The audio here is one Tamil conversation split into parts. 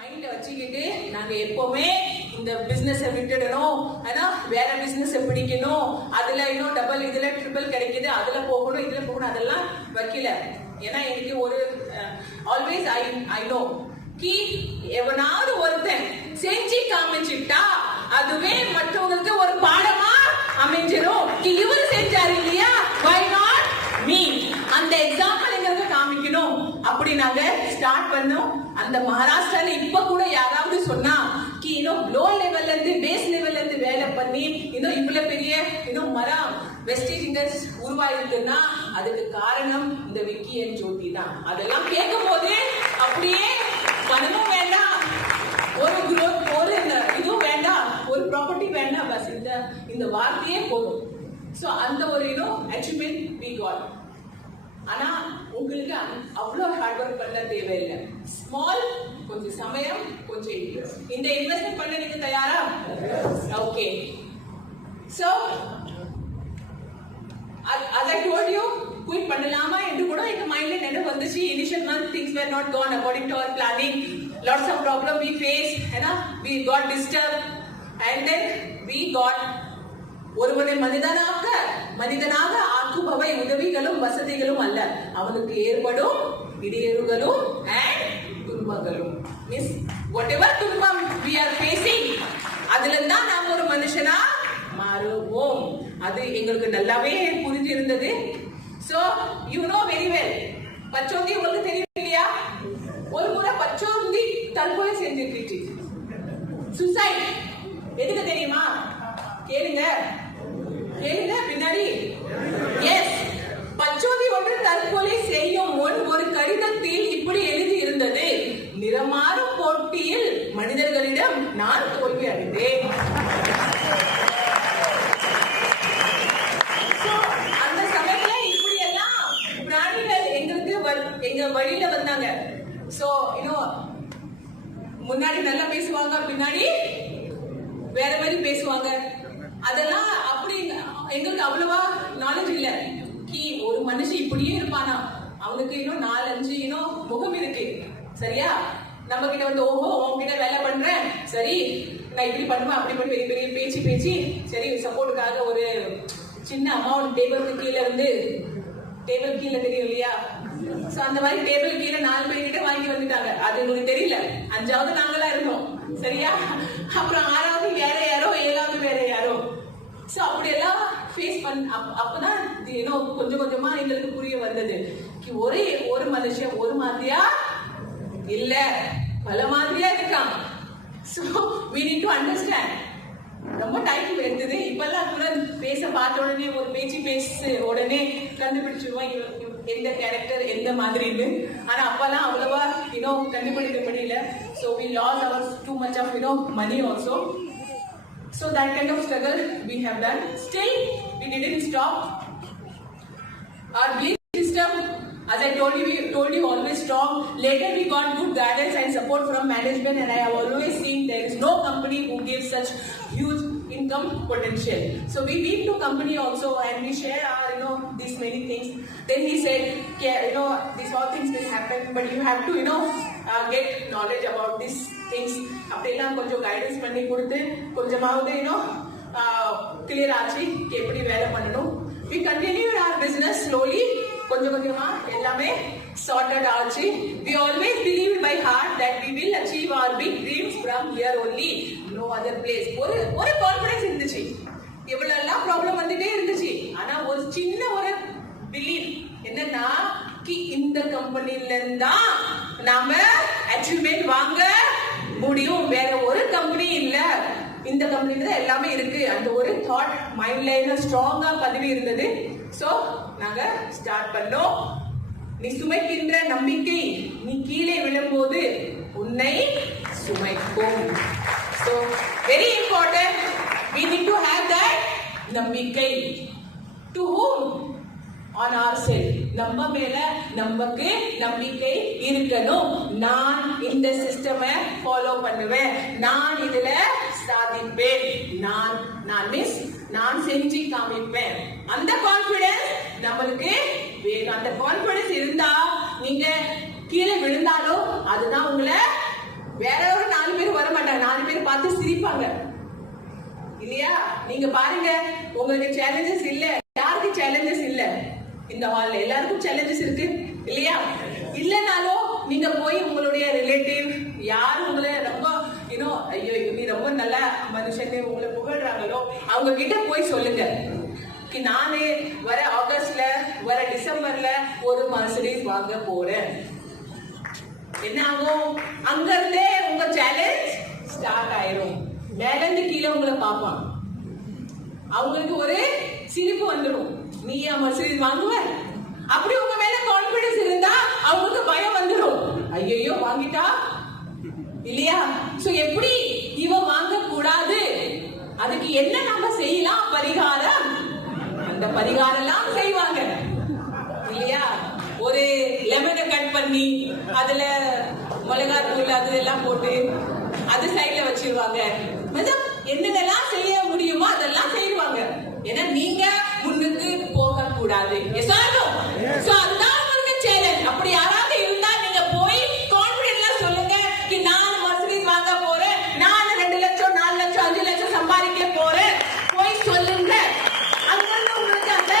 மைண்ட்ல வச்சுக்கிட்டு நாங்க எப்பவுமே இந்த பிசினஸ் விட்டுடணும், ஆனா வேற பிசினஸ் பிடிக்கணும், அதுல இன்னும் டபுள் இதுல ட்ரிபிள் கிடைக்குது, அதுல போகணும் இதுல போகணும் அதெல்லாம் வைக்கல. ஏன்னா எனக்கு ஒரு ஆல்வேஸ் ஐ நோ கி எவனாவது ஒருத்தன் செஞ்சு காமிச்சுட்டா அதுவே மற்றவங்களுக்கு ஒரு பாடமா அமைஞ்சிடும். இவரு செஞ்சாரு இல்லையா, why not me? அந்த எக்ஸாம்பிள் எங்களுக்கு காமிக்கணும். அப்படி நாங்க ஸ்டார்ட் பண்ணோம். அந்த மகாராஷ்டிரால இப்ப கூட யாராவது சொன்னா இன்னும் லோ லெவல்ல இருந்து பேஸ் லெவல்ல இருந்து வேலை பண்ணி இன்னும் இவ்வளவு பெரிய இன்னும் மரம் வெஸ்டேஜ் இண்டஸ்ட்ரி உருவாயிருக்குன்னா அதுக்கு காரணம் இந்த விக்கி அண்ட் ஜோதி தான். அதெல்லாம் கேட்கும் போது அப்படியே பணமும் வேண்டாம், ஒரு குரோத், ஒரு இதுவும் வேண்டாம், ஒரு ப்ராப்பர்ட்டி வேண்டாம், பஸ் இந்த வார்த்தையே போதும். சோ அந்த ஒரு அச்சீவ்மெண்ட் we got. ஆனா உங்களுக்கு அவ்வளவு ஹார்ட் ஒர்க் பண்ண தேவையில்லை. ஸ்மால், கொஞ்சம் சமயம், கொஞ்சம் இந்த இன்வெஸ்ட்மெண்ட் பண்ண நீங்க தயாரா? Okay. So as I told you, quit பண்ணலாமா என்று கூட எங்க மைண்ட்ல நினைவு வந்துச்சு. Initial month things were not gone according to our planning. Lots of problem we faced, we got disturbed, and then we got ஒருவனை மனிதனாக ஆக்குபவை உதவிகளும் வசதிகளும் அல்ல, அவனுக்கு ஏற்படும் இடையூறுகளும் and துன்பங்களும். மீன்ஸ் whatever துன்பம் we are facing, அதுல தான் நாம் ஒரு மனுஷனா மாறுவோம். அது எங்களுக்கு நல்லாவே புரிஞ்சிருந்தது. So you know very well, பச்சோந்தி உங்களுக்கு தெரியும் இல்லையா? ஒரு முறை பச்சோந்தி தற்கொலை செஞ்சுக்கிட்டு சுசைட். எதுக்கு தெரியுமா? கேளுங்க பின்னாடி. எஸ், பச்சோந்தி ஒன்று தற்கொலை செய்யும் முன் ஒரு கடிதத்தில் இப்படி எழுதி இருந்தது: நிறமாறும் போட்டியில் மனிதர்களிடம் நான் தோல்வி அடைந்தேன். அந்த சமயத்துல இப்படி எல்லாம் பிராணிகள் எங்களுக்கு எங்க வழியில வந்தாங்க. சோ முன்னாடி நல்லா பேசுவாங்க, பின்னாடி வேற மாதிரி பேசுவாங்க. அதெல்லாம் அப்படி எங்களுக்கு அவ்வளவா நாலேஜ் இல்ல. ஒரு மனுஷன் இப்படியே இருப்பானா, அவனுக்கு 4-5 முகம் இருக்கு, சரியா? நம்ம கிட்ட வந்து ஓஹோ உன்கிட்ட வேலை பண்றேன், சரி நான் இப்படி பண்ணுவேன் அப்படி பண்ணி பெரிய பெரிய பேச்சு சரி சப்போர்ட்டுக்காக ஒரு சின்ன அமௌண்ட் டேபிளுக்கு கீழே இருந்து, டேபிள் கீழே தெரியும் இல்லையா? சோ அந்த மாதிரி டேபிள் கீழே 4 பேர்கிட்ட வாங்கி வந்துட்டாங்க. அது உங்களுக்கு தெரியல. 5வது நாங்களா இருந்தோம், சரியா? அப்புறம் 6வது வேற யாரோ, 7வது வேற யாரோ. சோ அப்படியெல்லாம் ஃபேஸ் அப்பதான் கொஞ்சம் கொஞ்சமா எங்களுக்கு புரிய வந்தது. ஒரே ஒரு மனுஷன் ஒரு மாதிரியா இல்ல, பல மாதிரியா இருக்கான். So we need to understand. ரொம்ப டைம் எடுத்தது. இப்பெல்லாம் கூட பேச பார்த்த உடனே ஒரு பேச உடனே கண்டுபிடிச்சிருவோம் எந்த கேரக்டர் எந்த மாதிரின்னு. ஆனா அப்பெல்லாம் அவ்வளவா கண்டுபிடிக்க முடியல. So we lost our too much of money also. So that kind of struggle we have done. Still we didn't stop. Our belief system, as I told you always strong. Later we got good guidance and support from management, and I have always seen there is no company who gives such huge income potential. So we meet to company also and we share our these many things. Then he said, these all things will happen, but you have to get knowledge about these things. அப்படிலாம் கொஞ்சம் கைடன்ஸ் பண்ணி கொடுத்து கொஞ்சமாவது கிளியர் ஆச்சு எப்படி வேலை பண்ணணும். we continued our business slowly. கொஞ்சம் கொஞ்சமா எல்லாமே sorted ஆச்சு. we always believed by heart that we will achieve our big dreams from here only, no other place. ஒரு கான்ஃபிடன்ஸ் இருந்துச்சு. எவ்வளவு எல்லாம் ப்ராப்ளம் வந்துட்டே இருந்துச்சு, ஆனா ஒரு சின்ன ஒரு பிலீவ் என்னன்னா இந்த கம்பெனில இருந்தா நாம அச்சீவ்மெண்ட் வாங்க முடியும், வேற ஒரு கம்பெனி இல்ல, இந்த கம்பெனில தான் எல்லாமே இருக்கு. அந்த ஒரு தாட் மைண்ட்ல ஸ்ட்ராங்கா பதிவு இருந்தது. சோ நாங்க ஸ்டார்ட் பண்ணோம். நீ சுமைக்கின்ற நம்பிக்கை நீ கீழே விழும்போது உன்னை சுமைக்கும். So very important, we need to have that நம்பிக்கை. To whom? On ourselves. நம்ம மேல நமக்கு நம்பிக்கை இருக்கணும். நான் இந்த சிஸ்டமை ஃபாலோ பண்ணுவேன், நான் இதுல சாதிப்பேன், நான் மிஸ் நான் செஞ்சு காமிப்பேன். அந்த கான்ஃபிடன்ஸ் நம்மளுக்கு வேணும். அந்த கான்ஃபிடன்ஸ் இருந்தா நீங்க கீழே விழுந்தாலும் அதுதான் உங்களை வேற ஒரு 4 பேர் வர மாட்டாங்க, 4 பேர் பார்த்து சிரிப்பாங்க இல்லையா? நீங்க பாருங்க, உங்களுக்கு சேலஞ்சஸ் இல்ல, யாருக்கு சேலஞ்சஸ் இல்ல? இந்த ஹால்ல எல்லாருக்கும் சேலஞ்சஸ் இருக்கு இல்லையா? இல்லனாலும் நீங்க போய் உங்களுடைய ரிலேட்டிவ் யார் உங்களை ரொம்ப ஐயோ நீ ரொம்ப நல்ல மனுஷன் உங்களை புகழ்றாங்களோ அவங்க கிட்ட போய் சொல்லுங்க, நானே வர ஆகஸ்ட்ல வர டிசம்பர்ல ஒரு மர்சிடிஸ் வாங்க போறேன். என்ன ஆகும்? அங்க இருந்தே உங்க சேலஞ்ச் ஸ்டார்ட் ஆயிரும். மேல இருந்து கீழே உங்களை பார்ப்பான், அவங்களுக்கு ஒரு சிரிப்பு வந்துடும், நீ ஏன் மர்சிடிஸ் வாங்குவ? அப்படி உங்க மேல கான்பிடன்ஸ் இருந்தா அவங்களுக்கு பயம் வந்துடும், ஐயோ வாங்கிட்டா இல்லையா? சோ எப்படி இவன் வாங்க கூடாது, அதுக்கு என்ன நம்ம செய்யலாம் பரிகாரம்? அந்த பரிகாரம் எல்லாம் செய்வாங்க இல்லையா? ஒரு லெமனை கட் பண்ணி அதுல மிளகாய் தூள் அதெல்லாம் போட்டு அது சைட்ல வச்சிருவாங்க. என்னதெல்லாம் செய்ய முடியுமோ அதெல்லாம் செய்வாங்க. ஏன்னா நீங்க முன்னுக்கு போக கூடாது. அதுதான் உங்களுக்கு சேலஞ்ச். அப்படி யாராவது இருந்தா நீங்க போய் கான்பிடன்ட்ல சொல்லுங்க, நான் மர்சிடிஸ் வாங்க போறேன், நான் 2 லட்சம் 4 லட்சம் 5 லட்சம் சம்பாதிக்க போறேன், போய் சொல்லுங்க. அங்கிருந்து உங்களுக்கு அந்த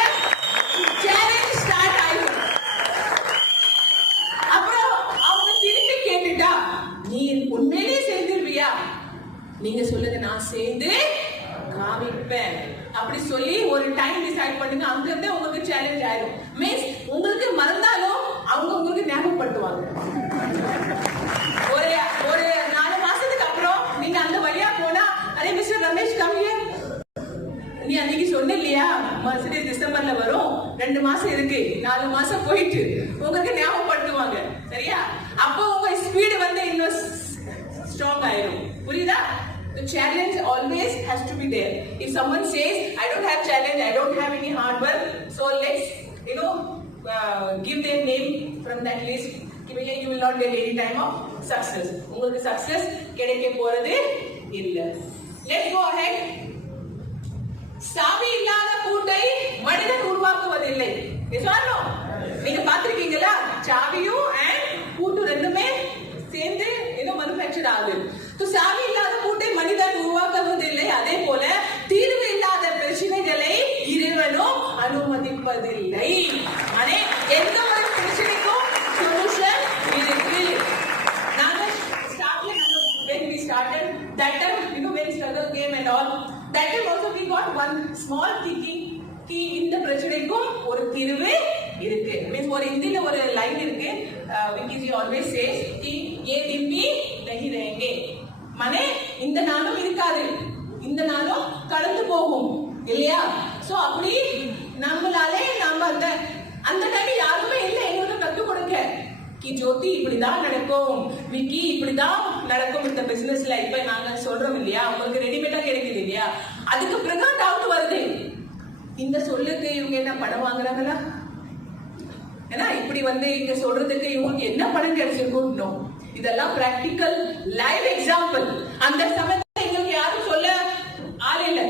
சேலஞ்ச் ஸ்டார்ட் ஆயிடும். அப்புறம் அவங்க திருப்பி கேட்டுட்டா நீ உண்மையிலேயே சேர்ந்துருவியா? நீங்க சொல்லுங்க, நான் சேர்ந்து காமிப்பேன். அப்படி சொல்லி ஒரு டைம் டிசைட் பண்ணுங்க. அங்க இருந்து உங்களுக்கு சேலஞ்ச் ஆயிடும். மீன்ஸ் உங்களுக்கு மறந்தாலும் அவங்க உங்களுக்கு ஞாபகப்படுத்துவாங்க. ஒரு 4 மாசத்துக்கு அப்புறம் நீங்க அந்த வழியா போனா, array mister Ramesh come here, நீ அன்னைக்கு சொன்ன இல்லையா மர்சிடிஸ் டிசம்பர்ல வரும், 2 மாசம் இருக்கு, 4 மாசம் போயிட்டு உங்களுக்கு ஞாபகப்படுத்துவாங்க. சரியா? அப்போ உங்க ஸ்பீடு வந்து இன்னும் ஸ்ட்ராங் ஆயிடும். புரியுதா? The challenge always has to be there. If someone says, I don't have challenge, I don't have any hard work, so let's, give their name from that list. You will not get any time of success. உங்களுக்கு success கிடைக்க போறது இல்ல. Let's go ahead. சாவி இல்லாத பூட்டை மனிதன் உருவாக்குவதில்லை. நீங்க பாத்திருக்கீங்களா? சாவியும் and பூட்டு ரெண்டுமே சேர்ந்து மேனுஃபேக்சர் ஆகுது. சாவி இல்லாத பூட்டை மனிதன் உருவாக்குவதில்லை. அதே போல தீர்வு இல்லாத பிரச்சனைகளை இறைவனும் அனுமதிப்பதில்லை. எந்த ஒரு பிரச்சனைக்கும் சொல்யூஷன் இருக்கு. நாங்க ஸ்டார்ட்ல when we started that time, when struggle came and all, that time also we got one small thinking कि இந்த பிரச்சனைக்கும் ஒரு தீர்வு இருக்கு. மீன்ஸ் ஒரு இந்தியில ஒரு லைன் இருக்கு, விக்கி ஜி ஆல்வேஸ் சேஸ் कि ये दिन भी नहीं रहेंगे. மனே இந்த நாளும் இருக்காது, இந்த நாளும் கடந்து போகும் இல்லையா? சோ அப்படி நம்மளாலே நம்ம அந்த டைம் யாருமே இல்லை எங்களுக்கு கத்து கொடுக்க कि ஜோதி இப்படிதான் நடக்கும், விக்கி இப்படிதான் நடக்கும் இந்த பிசினஸ்ல. இப்ப நாங்க சொல்றோம் இல்லையா, உங்களுக்கு ரெடிமேடா கிடைக்குது இல்லையா? அதுக்கு பிறகு டவுட் வருது, இந்த சொல்லுக்கு இவங்க என்ன பணம் வாங்குறாங்களா? ஏன்னா இப்படி இங்க சொல்றதுக்கு இவங்களுக்கு என்ன பணம் கிடைச்சிருக்கும்? இதெல்லாம் பிராக்டிக்கல் லைவ் எக்ஸாம்பிள். அந்த சமயத்துல எங்களுக்கு யாரும் சொல்ல ஆள் இல்லை.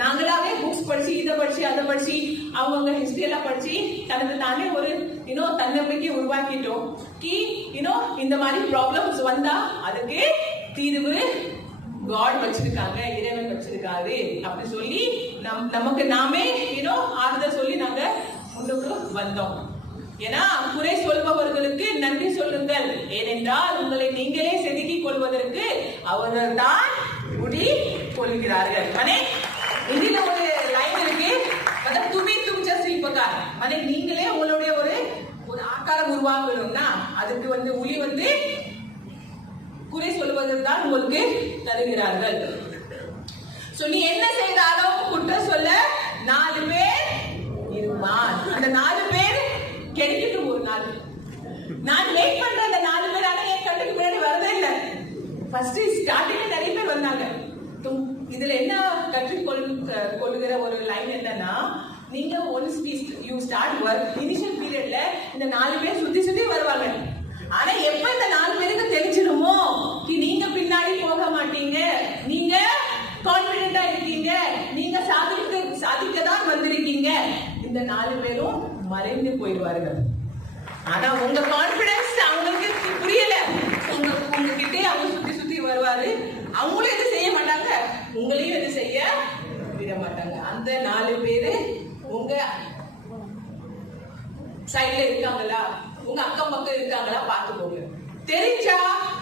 நாங்களாவே புக்ஸ் படிச்சு இதை படிச்சு அதை படிச்சு அவங்க ஹிஸ்டரி எல்லாம் படிச்சு தனக்கு தானே ஒரு தன்னம்பிக்கை உருவாக்கிட்டோம். இந்த மாதிரி ப்ராப்ளம்ஸ் வந்தா அதுக்கு தீர்வு காட் வச்சிருக்காங்க, இறைவன் வச்சிருக்காரு அப்படி சொல்லி நமக்கு நாமே ஆறுதல் சொல்லி நாங்க முன்னுக்கு வந்தோம். ஏன்னா குறை சொல்பவர்களுக்கு நன்றி சொல்லுங்கள், ஏனென்றால் உங்களை நீங்களே செதுக்கிக் கொள்வதற்கு அவர்கள் தான் முடி கொள்கிறார்கள். இதுல ஒரு லைன் இருக்கு, துமி தும்ச சில்பக்கார். நீங்களே உங்களுடைய ஒரு ஆக்காரம் உருவாக்கணும்னா அதுக்கு உளி குறை சொல்வதற்கு தான் உங்களுக்கு தருகிறார்கள். நீ என்ன செய்தாலும் குற்றம் சொல்ல 4 பேர் இருப்பான். அந்த 4 பேர் கிடைக்கட்டும். ஒரு நாள் நான் வெயிட் பண்றேன், அந்த 4 பேர் ஆனா என் கண்ணுக்கு முன்னாடி வரதே இல்லை. ஃபர்ஸ்ட் ஸ்டார்டிங்ல நிறைய பேர் வந்தாங்க. இதுல என்ன கற்றுக்கொள்ளுகிற ஒரு லைன் என்னன்னா, நீங்க once you start work initial பீரியட்ல இந்த 4 பேர் சுத்தி சுத்தி வருவாங்க. ஆனா எப்ப இந்த 4 பேருக்கு தெரிஞ்சிடுமோ நீங்க பின்னாடி போக மாட்டீங்க, நீங்க கான்பிடென்டா இருக்கீங்க, நீங்க சாதிக்க தான் வந்திருக்கீங்க, இந்த 4 பேரும் மறைந்து போயிடுவார்கள். ஆனா உங்க கான்பிடன்ஸ் அவங்களுக்கு புரியல, உங்ககிட்டே அவங்க சுத்தி வருவாரு. அவங்களும் எது செய்ய மாட்டாங்க, உங்களையும் எது செய்ய விட மாட்டாங்க. அந்த 4 பேரு உங்க சைட்ல இருக்காங்களா, உங்க அக்கம் பக்கம் இருக்காங்களா பாத்துக்கோங்க. தெரிஞ்சா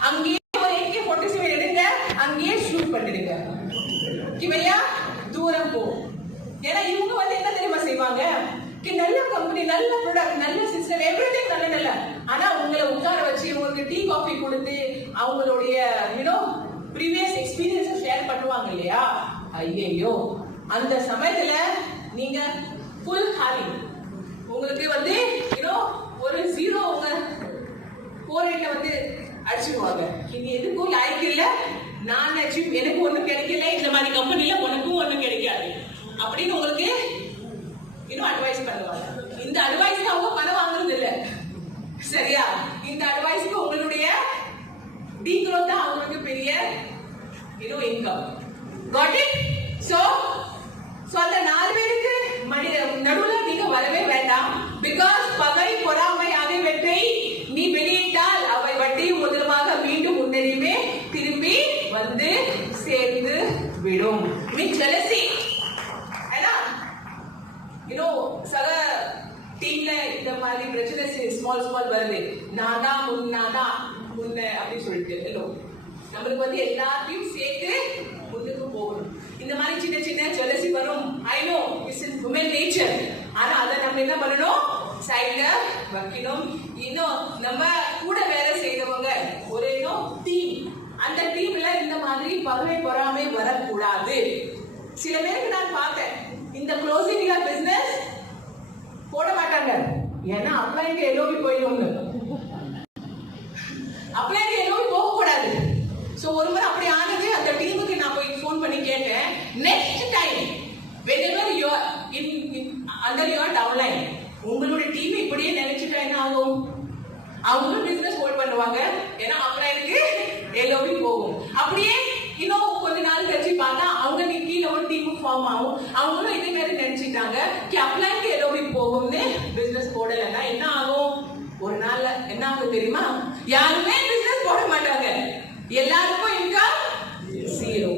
அங்கேயே ஒரு AK-47 எடுங்க, அங்கேயே ஷூட் பண்ணிடுங்க. கிவையா தூரம் போ. ஏன்னா இவங்க வந்து என்ன தெரியுமா செய்வாங்க, நல்ல கம்பெனி, நல்ல ப்ராடக்ட், நல்ல சிஸ்டம், எவ்ரிதிங் நல்ல நல்ல. ஆனா உங்களை உட்கார வச்சு உங்களுக்கு டீ காஃபி கொடுத்து அவங்களுடைய ப்ரீவியஸ் எக்ஸ்பீரியன்ஸ் ஷேர் பண்ணுவாங்க இல்லையா, ஐயோ அந்த சமயத்துல நீங்க ஃபுல் ஹாரி, உங்களுக்கு வந்து ஒரு 0 உங்க போரேட்ல வந்து அடிச்சுடுவாங்க. நீங்க எதுக்கும் லாய்க்கு இல்ல, நான் எனக்கு ஒண்ணும் கிடைக்கல, இந்த மாதிரி கம்பெனில உனக்கும் ஒண்ணும் கிடைக்காது அப்படின்னு உங்களுக்கு அட்வைஸ் பண்ணுவாங்க. இந்த அட்வைஸ்க்கு அவங்க பணம் வாங்குறது இல்ல, சரியா? இந்த அட்வைஸ்க்கு உங்களுடைய டீக்ரோத் தான் அவங்களுக்கு பெரிய இன்கம். Got it? சோ அந்த 4 பேருக்கு நடுவுல நீங்க வரவே வேண்டாம். பிகாஸ் பகை பொறாமை ஆகியவற்றை நீ வெளியிட்டால் அவை வட்டியும் முதலுமாக மீண்டும் முன்னறிவே திரும்பி வந்து சேர்ந்து விடும். மீன் ஜெலசி சக டீம்ல இந்த மாதிரி பிரச்சனை ஸ்மால் வருது, நான் தான் முன்ன அப்படின்னு சொல்லிட்டு நம்மளுக்கு வந்து எல்லாத்தையும் சேர்த்து முன்னுக்கு போகணும். இந்த மாதிரி சின்ன ஜெலசி வரும், I know it's in woman nature. ஆனா அதை நம்ம என்ன பண்ணணும், சைட்ல வைக்கணும். நம்ம கூட வேலை செய்தவங்க ஒரு டீம், அந்த டீம்ல இந்த மாதிரி பகை பொறாமை வரக்கூடாது. சில பேருக்கு நான் பார்த்தேன், இந்த க்ளோசிங் யுவர் பிசினஸ் போட மாட்டாங்க, ஏன்னா அப்ளைக்கு எல்லோவி போயிடுவாங்க. அப்ளைக்கு எல்லோவி போக கூடாது. சோ ஒரு முறை அப்படி ஆனது. அந்த டீமுக்கு நான் போய் ஃபோன் பண்ணி கேட்டேன், next time whenever you are under your downline, உங்களுடைய டீம் இப்படியே நினைச்சிட்டா என்ன ஆகும், அவங்களும் பிசினஸ் ஹோல்ட் பண்ணுவாங்க, ஏன்னா அப்ளைக்கு எல்லோவி போகும். அப்படியே கொஞ்ச நாள் கழிச்சு பார்த்தா அவங்க கீழே ஒரு டீம் ஃபார்ம் ஆகும், அவங்களும் இதே மாதிரி நினைச்சிட்டாங்க அப்ளைக்கு எல்லோவி போகும்னு பிசினஸ் போடலன்னா என்ன ஆகும், ஒரு நாள்ல என்ன ஆகும் தெரியுமா, யாருமே பிசினஸ் போட மாட்டாங்க, எல்லாருக்கும் இன்கம் 0.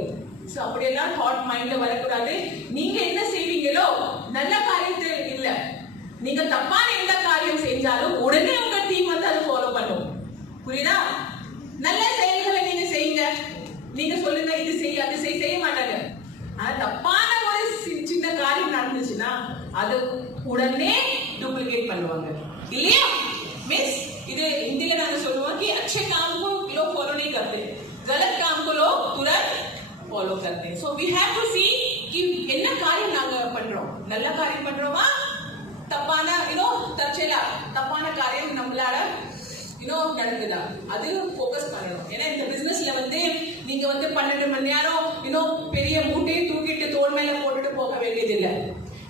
சோ அப்படியெல்லாம் தாட் மைண்ட்ல வரக்கூடாது. நீங்க என்ன செய்வீங்களோ நல்ல காரியத்தில் இல்ல, நீங்க தப்பான எந்த காரியம் செஞ்சாலும் உடனே உங்க டீம் வந்து அதை ஃபாலோ பண்ணும். புரியுதா? நல்ல செயல்களை நீங்க செய்யுங்க, நீங்க சொல்லுங்க இது செய்ய அது செய்ய மாட்டாங்க. ஆனா தப்பான ஒரு சின்ன காரியம் நடந்துச்சுன்னா அது உடனே डुप्लीकेट பண்ணுவாங்க இல்லையா? मिस இது हिंदी நாங்க சொல்லுவோம் कि अच्छे काम को लोग फॉलो नहीं करते, गलत काम को लोग तुरंत फॉलो करते हैं. So we have to see कि என்ன காரியம் நாங்க பண்றோம், நல்ல காரியம் பண்றோமா, தப்பான தற்செயலா தப்பான காரியம் நம்மளால நடக்குதா, அது ஃபோக்கஸ் பண்ணணும். ஏன்னா இந்த பிசினஸ்ல வந்து நீங்க வந்து 12 மணி நேரம் பெரிய மூட்டையை தூக்கிட்டு தோள் மேல போட்டுட்டு போக வேண்டியது இல்ல.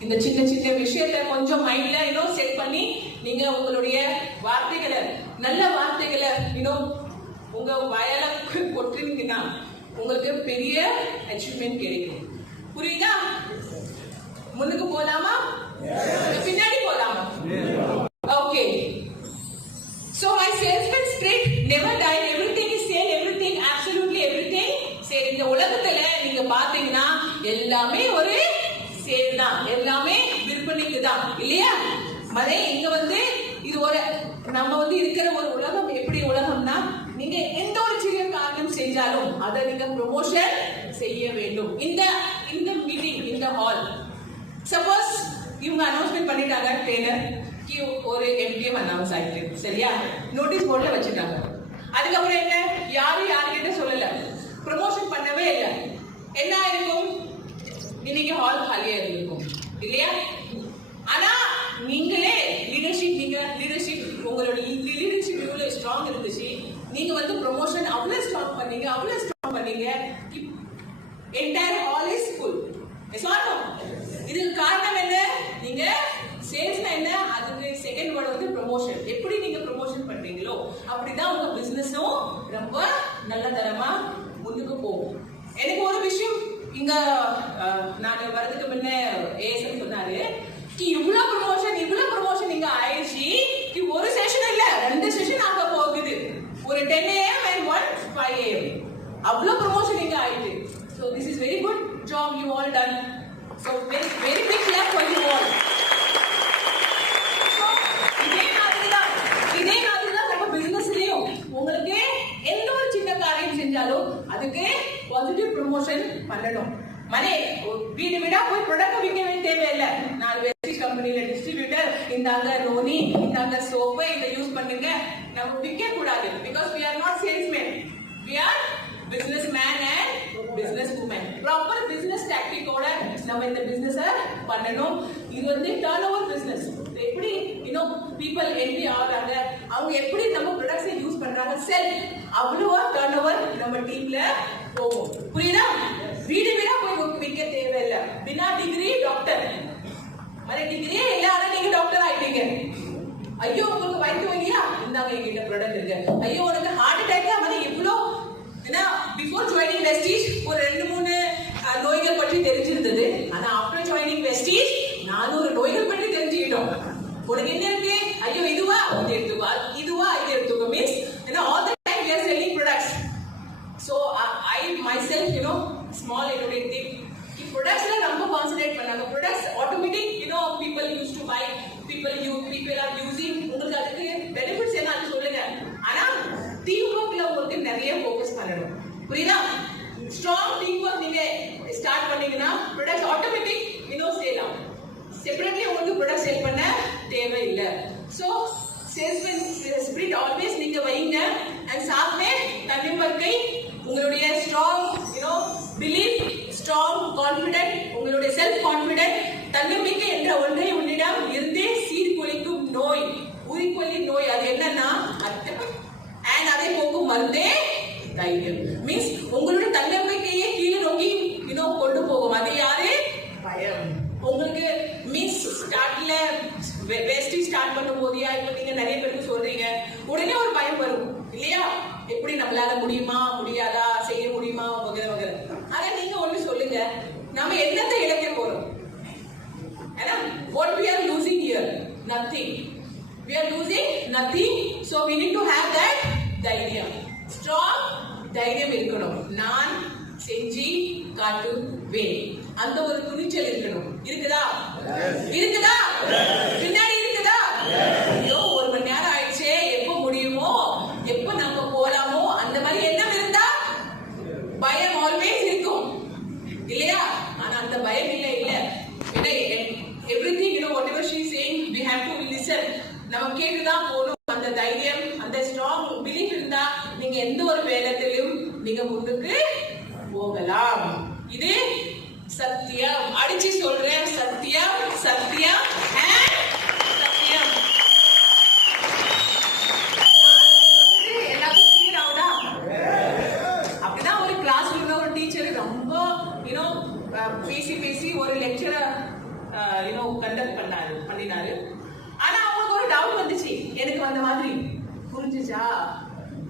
இந்த சின்ன விஷயத்த கொஞ்சம் மைண்ட்ல செட் பண்ணி நீங்க உங்களுடைய வார்த்தைகளை, நல்ல வார்த்தைகளை உங்க வாயால கொட்டுறீங்கன்னா உங்களுக்கு பெரிய அச்சீவ்மெண்ட் கிடைக்கும். புரியுதா? முன்னுக்கு போலாமா, பின்னாடி போலாமா? Okay. So my salesman spirit never died. Everything is sale, everything, absolutely everything sale. இந்த உலகத்துல நீங்க பாத்தீங்கன்னா எல்லாமே ஒரு சேல் தான், எல்லாமே விற்பனைக்கு தான் இல்லையா? மதே இங்க வந்து இது ஒரு நம்ம வந்து இருக்கிற ஒரு உலகம். எப்படி உலகம்னா, நீங்க எந்த ஒரு சிறிய காரியம் செஞ்சாலும் அதை நீங்க ப்ரமோஷன் செய்ய வேண்டும். இந்த மீட்டிங், இந்த ஹால், சப்போஸ் இவங்க அனௌன்ஸ்மெண்ட் பண்ணிட்டாங்க, ட்ரெய்னர் ஒரு MDM அனௌன்ஸ் ஆயிட்டு, சரியா? நோட்டீஸ் போர்ட்ல வச்சுட்டாங்க. அதுக்கப்புறம் என்ன, யாருக்கிட்ட சொல்லல, ப்ரமோஷன் பண்ணவே இல்லை. என்ன இருக்கும், இன்னைக்கு ஹால் காலியா இருக்கும் இல்லையா? ஆனா நீங்களே லீடர்ஷிப் உங்களோட லீடர்ஷிப் இவ்வளவு ஸ்ட்ராங் இருந்துச்சு, நீங்க வந்து ப்ரமோஷன் அவ்வளவு ஸ்ட்ராங் பண்ணீங்க, என்டையர் ஹால் இஸ் ஃபுல். இதுக்கு காரணம் என்ன, நீங்க சேல்ஸ்னா என்ன, அதுக்கு செகண்ட் வேர்ட் வந்து ப்ரமோஷன். எப்படி நீங்க ப்ரமோஷன் பண்றீங்களோ அப்படிதான் உங்க பிசினஸும் ரொம்ப நல்ல தரமா முன்னுக்கு போகும். எனக்கு ஒரு விஷயம் இங்க நான் வரதுக்கு முன்ன ஏஎஸ்எம் சொன்னாரு, இவ்வளவு ப்ரமோஷன் இங்க ஆயிடுச்சு, ஒரு செஷன் இல்ல 2 செஷன் ஆக போகுது, ஒரு 10 AM and 1 5 AM. அவ்வளவு ப்ரமோஷன் இங்க ஆயிட்டு. So this is very good job you all done. So very very big clap for you all. So இதே மாதிரி தான் நம்ம பிசினஸ்லயும் உங்களுக்கு எந்த ஒரு சின்ன காரியம் செஞ்சாலும் அதுக்கு பாசிட்டிவ் ப்ரமோஷன் பண்ணணும். மனே வீடு வீடா போய் ப்ராடக்ட் விற்க வேண்டிய தேவையில்லை. 4 வெஸ்டீஜ் கம்பெனில டிஸ்ட்ரிபியூட்டர் இந்தாங்க நோனி இந்தாங்க சோப்பு இதை யூஸ் பண்ணுங்க நம்ம விற்க கூடாது. Because we are not salesmen, we are businessman and businesswoman. Proper business tactic ஓட நம்ம இந்த பிசினஸ் பண்ணணும். இது வந்து டர்ன்ஓவர் பிசினஸ். எப்படி people envy ஆகுறாங்க, அவங்க எப்படி நம்ம ப்ராடக்ட்ஸை யூஸ் பண்றாங்க செல் அவ்வளவா டர்ன்ஓவர் நம்ம டீம்ல போகும். புரியுதா? வீடு வீடா போய் விற்க தேவையில்லை. பினா டிகிரி டாக்டர் மாதிரி டிகிரியே இல்ல, ஆனா நீங்க டாக்டர் ஆயிட்டீங்க. ஐயோ உங்களுக்கு வயிற்று வலியா, இந்தாங்க எங்கிட்ட ப்ராடக்ட் இருக்கு. ஐயோ உனக்கு ஹார்ட் அட்டாக்கா, மாதிரி இவ்வளோ ஏன்னா பிஃபோர் ஜாயினிங் வெஸ்டீஜ் ஒரு 2-3 நோய்கள் பற்றி தெரிஞ்சிருந்தது. ஆனா ஆஃப்டர் ஜாயினிங் வெஸ்டீஜ் 400 நோய்கள் பற்றி தெரிஞ்சுக்கிட்டோம். உனக்கு என்ன இருக்கு? ஐயோ இதுவா இது எடுத்துக்கோ, இதுவா இது எடுத்துக்கோ. Means all the time we are selling products. So I myself small innovative products la ரொம்ப கான்சென்ட்ரேட் பண்ணாங்க. products automatic people used to buy, people are using. உங்களுக்கு அதுக்கு பெனிஃபிட்ஸ் என்ன அது சொல்லுங்க. ஆனா டீம் ஒர்க்ல உங்களுக்கு நிறைய ஃபோக்கஸ் பண்ணணும். புரியுதா? ஸ்ட்ராங் டீம் ஒர்க் நீங்க ஸ்டார்ட் பண்ணீங்கன்னா products automatic சேல் ஆகும். செப்பரேட்லி உங்களுக்கு ப்ராடக்ட் சேல் பண்ண தேவையில்லை. சோ சேல்ஸ்மேன் ஸ்பிரிட் ஆல்வேஸ் நீங்க வைங்க. அண்ட் சாத்மே தன்னம்பிக்கை, உங்களுடைய ஸ்ட்ராங் பிலீஃப், ஸ்ட்ராங் கான்ஃபிடென்ட், உங்களுடைய செல்ஃப் கான்ஃபிடென்ட், தன்னம்பிக்கை என்ற ஒன்றை உன்னிடம் இருந்தே சீர்குலைக்கும் நோய், உயிர்கொல்லி நோய். அது என்னன்னா அண்ட் அதை போக்கும் மருந்தே தைரியம். மீன்ஸ் உங்களுடைய தன்னம்பிக்கையே கீழே நோக்கி கொண்டு போகும். அது யாரு? பயம். உங்களுக்கு மீன்ஸ் ஸ்டார்ட்ல வெஸ்டி ஸ்டார்ட் பண்ணும் போதியா இப்ப நீங்க நிறைய பேருக்கு சொல்றீங்க, உடனே ஒரு பயம் வரும் இல்லையா? எப்படி நம்மளால முடியுமா முடியாதா, செய்ய முடியுமா வகை வகை. ஆனா நீங்க ஒண்ணு சொல்லுங்க, நம்ம என்னத்தை இழக்க போறோம்? ஏன்னா what we are losing here? Nothing. We are losing nothing. So we need to have that தைரியம், strong தைரியம் இருக்கணும். நான் செஞ்சு காட்டுவேன் அந்த ஒரு துணிச்சல் இருக்கணும். இருக்குதா? இருக்குதா? பின்னாடி இருக்குதா? ஐயோ 1 மணி நேரம் ஆயிடுச்சே, எப்ப முடியுமோ, எப்ப நம்ம போலாமோ, அந்த மாதிரி எண்ணம் இருந்தா பயம் ஆல்வேஸ் இருக்கும் இல்லையா? ஆனா அந்த பயம் இல்ல. everything whatever she is saying we have to listen. நம்ம கேட்டுதான் போகணும். அந்த தைரியம், அந்த ஸ்ட்ராங் பிலீஃப் இருந்தா நீங்க எந்த ஒரு வேலையிலும் நீங்க முன்னுக்கு போகலாம். இது சத்தியம். அடிச்சு சொல்றேன், சத்தியம் சத்தியம் சத்தியம். எல்லாரும் கிளியர் ஆகுதா? அப்படிதான் ஒரு கிளாஸ் ரூம்ல ஒரு டீச்சர் ரொம்ப பேசி ஒரு லெக்சரை கண்டக்ட் பண்ணினாரு. ஆனா அவங்களுக்கு ஒரு டவுட் வந்துச்சு, எனக்கு வந்த மாதிரி புரிஞ்சுச்சா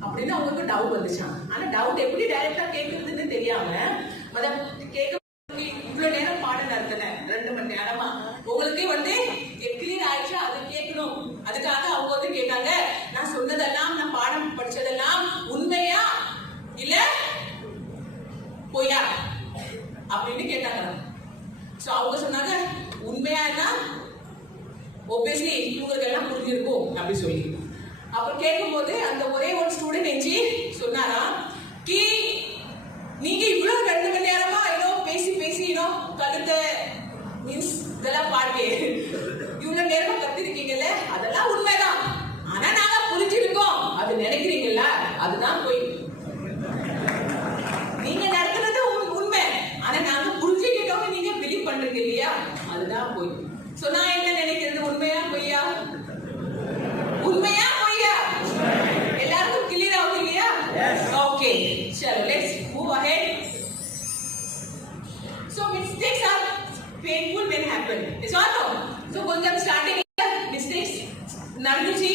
அப்படின்னு அவங்களுக்கு டவுட் வந்துச்சான். ஆனா டவுட் எப்படி டைரக்டா கேட்கறதுன்னு தெரியாம கேட்க இவ்வளவு நேரம் பாடம் நடத்தினேன் 2 மணி நேரமா. உங்களுக்கு கிளியர் ஆயிடுச்சா? அதை கேட்கணும். அதுக்காக அவங்க கேட்டாங்க, நான் சொன்னதெல்லாம், நான் பாடம் படிச்சதெல்லாம் உண்மையா இல்ல பொய்யா அப்படின்னு கேட்டாங்க. சோ அவங்க சொன்னாங்க, உண்மையானா obviously உங்களுக்கு எல்லாம் புரிஞ்சிருக்கும் அப்படி சொல்லி. அப்புறம் கேட்கும்போது அந்த ஒரே ஒரு ஸ்டூடெண்ட் எஞ்சி சொன்னாரா, கி நீங்க இவ்வளவு 2 மணி நேரமா பேசி கழுத்தை மீன்ஸ் இதெல்லாம் பாட்டு இவ்வளவு நேரமா கத்திருக்கீங்கல்ல, அதெல்லாம் உண்மைதான். ஆனா நாங்க புரிஞ்சிருக்கோம் அது நினைக்கிறீங்கல்ல, அதுதான் போய். நீங்க நடத்துறது உண்மை, ஆனா நாங்க புரிஞ்சுக்கிட்டோம் நீங்க பிலீவ் பண்றீங்க இல்லையா, அதுதான் போய். சோ நான் என்ன நினைக்கிறது, உண்மையா பொய்யா? உண்மையா பொய்யா? எல்லாருக்கும் கிளியர் ஆகுது இல்லையா? ஓகே, சரி, let's move ahead. So mistakes are painful when happen. Is all no? So கொஞ்சம் starting mistakes நடந்துச்சு,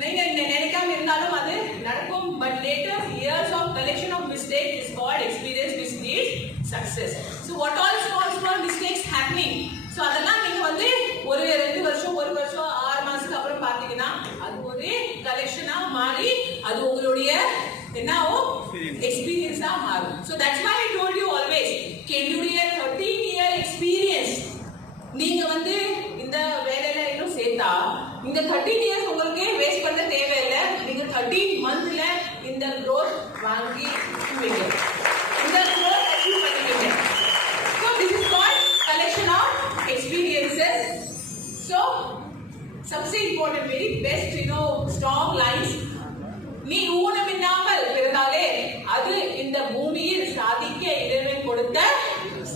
நீங்க நினைக்காம இருந்தாலும் அது நடக்கும். But later years of collection of mistakes is called experience which leads success. So what all small mistakes happening? So அதெல்லாம் நீங்க ஒரு 2 வருஷம் 1 வருஷம் 6 மாசத்துக்கு அப்புறம் பாத்தீங்கன்னா அது ஒரு கலெக்ஷனா மாறி அது உங்களுடைய என்னவோ எக்ஸ்பீரியன்ஸ்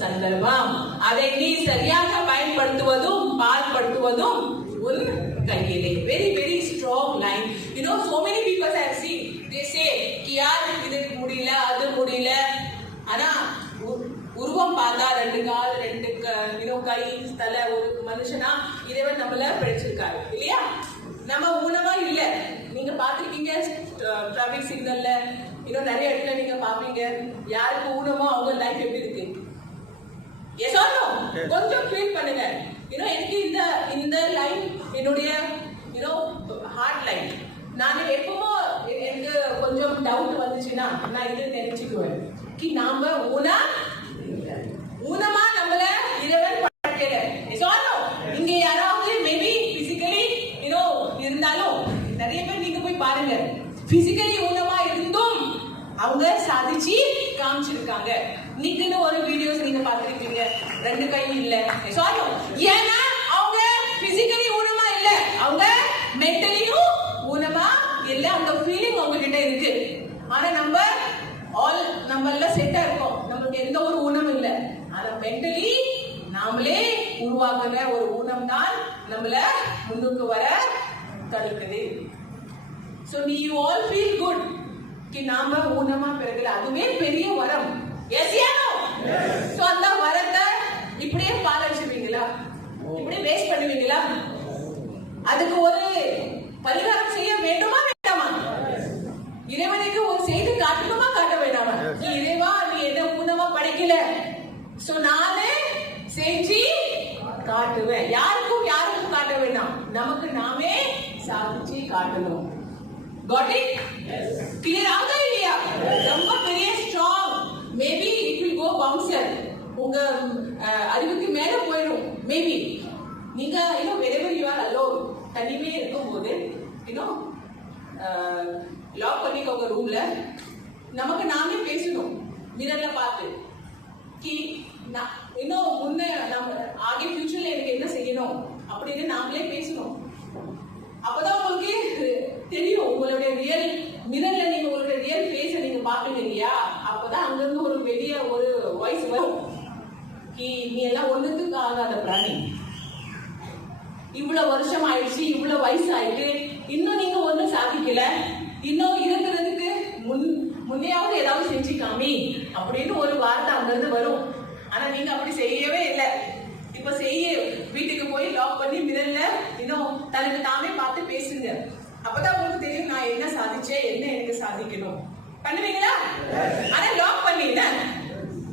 சந்தர்ப்பம். அதை நீ சரியாக பயன்படுத்துவதும் பால்படுத்துவதும் உன் கையிலே. Very very strong line. You know, so many people I have seen, they say कि यार இதுக்கு முடியல அது முடியல. ஆனா உருவம் பார்த்தா ரெண்டு கால் ரெண்டு கை தலை ஒரு மனுஷனா இறைவன் நம்மள படைச்சிருக்காரு இல்லையா? நம்ம ஊனமா இல்ல. நீங்க பாத்திருக்கீங்க டிராபிக் சிக்னல்ல இன்னும் நிறைய இடத்துல நீங்க பாப்பீங்க யாருக்கு ஊனமோ அவங்க லைஃப் எப்படி இருக்கு. Yes or no? கொஞ்சம் ஃபீல் பண்ணுங்க. எனக்கு இந்த லைன் என்னுடைய ஹார்ட் லைன். நான் எப்பவோ எனக்கு கொஞ்சம் டவுட் வந்துச்சுன்னா நான் இது நினைச்சுக்குவேன் கி நாம ஊனமா நம்மள இறைவன் படைக்கல. S or no? இங்க யாராவது மேபி பிசிக்கலி இருந்தாலும் நிறைய பேர் நீங்க போய் பாருங்க பிசிக்கலி ஊனமா இருந்தும் அவங்க சாதிச்சு காமிச்சிருக்காங்க. நீங்க ஒரு வீடியோஸ் நீங்க பாத்திருக்கீங்க ரெண்டு கை இல்ல. ஏன்னா அவங்க பிசிக்கலி ஊனமா இல்ல, அவங்க மென்டலியும் ஊனமா இல்ல. அந்த ஃபீலிங் அவங்க கிட்ட இருக்கு. ஆனா நம்ம எல்லாம் செட்டா இருக்கோம், நமக்கு எந்த ஒரு ஊனம் இல்ல. ஆனா மென்டலி நாமளே உருவாக்குற ஒரு ஊனம் தான் நம்மள முன்னுக்கு வர தடுக்குது. So you all feel good कि நாம ஊனமா பிறகு அதுவே பெரிய வரம். S ya no? சோ அந்த வரத்தை இப்படியே பாலடிச்சுவீங்களா? இப்படியே வேஸ்ட் பண்ணுவீங்களா? அதுக்கு ஒரு பரிகாரம் செய்ய வேண்டுமா வேண்டாமா? இறைவனுக்கு ஒரு செய்தி காட்டணுமா காட்ட வேண்டாமா? இறைவா நீ என்ன ஊனமா படைக்கல, சோ நானே செஞ்சு காட்டுவேன். யாருக்கும் காட்ட வேண்டாம், நமக்கு நாமே சாதிச்சு காட்டணும். Got it? Clear ஆகுதா இல்லையா? ரொம்ப பெரிய strong. Maybe it will go bouncer. உங்க அறிவுக்கு மேல போயிடும். மேபி நீங்க wherever you are alone தனிமே இருக்கும்போது லாக் பண்ணிக்கோங்க ரூம்ல. நமக்கு நாமே பேசணும் மிரர்ல பார்த்து கி முன்ன நம்ம ஆகே ஃபியூச்சர்ல எனக்கு என்ன செய்யணும் அப்படின்னு நாமளே பேசணும். அப்பதான் உங்களுக்கு தெரியும் உங்களுடைய ரியல் மிரர்ல நீங்க உங்களுடைய ரியல் ஃபேஸ நீங்க பாப்பீங்க இல்லையா? அப்பதான் அங்க இருந்து ஒரு வெளிய ஒரு வாய்ஸ் வரும் கி நீ எல்லாம் ஒண்ணுக்கு ஆகாத பிராணி, இவ்வளவு வருஷம் ஆயிடுச்சு, இவ்வளவு வயசு ஆயிட்டு இன்னும் நீங்க ஒண்ணும் சாதிக்கல, இன்னும் இருக்கிறதுக்கு முன்னையாவது ஏதாவது செஞ்சு காமி அப்படின்னு ஒரு வார்த்தை அங்க இருந்து வரும். ஆனா நீங்க அப்படி செய்யவே இல்லை. இப்ப வீட்டுக்கு போய் லாக் பண்ணி மிரர்ல தனக்கு தாமே பார்த்து பேசுங்க. அப்பதான் உங்களுக்கு தெரியும் நான் என்ன சாதிச்சேன், என்ன எனக்கு சாதிக்கணும். பண்ணுவீங்களா? ஆனா லாக் பண்ணிட்டா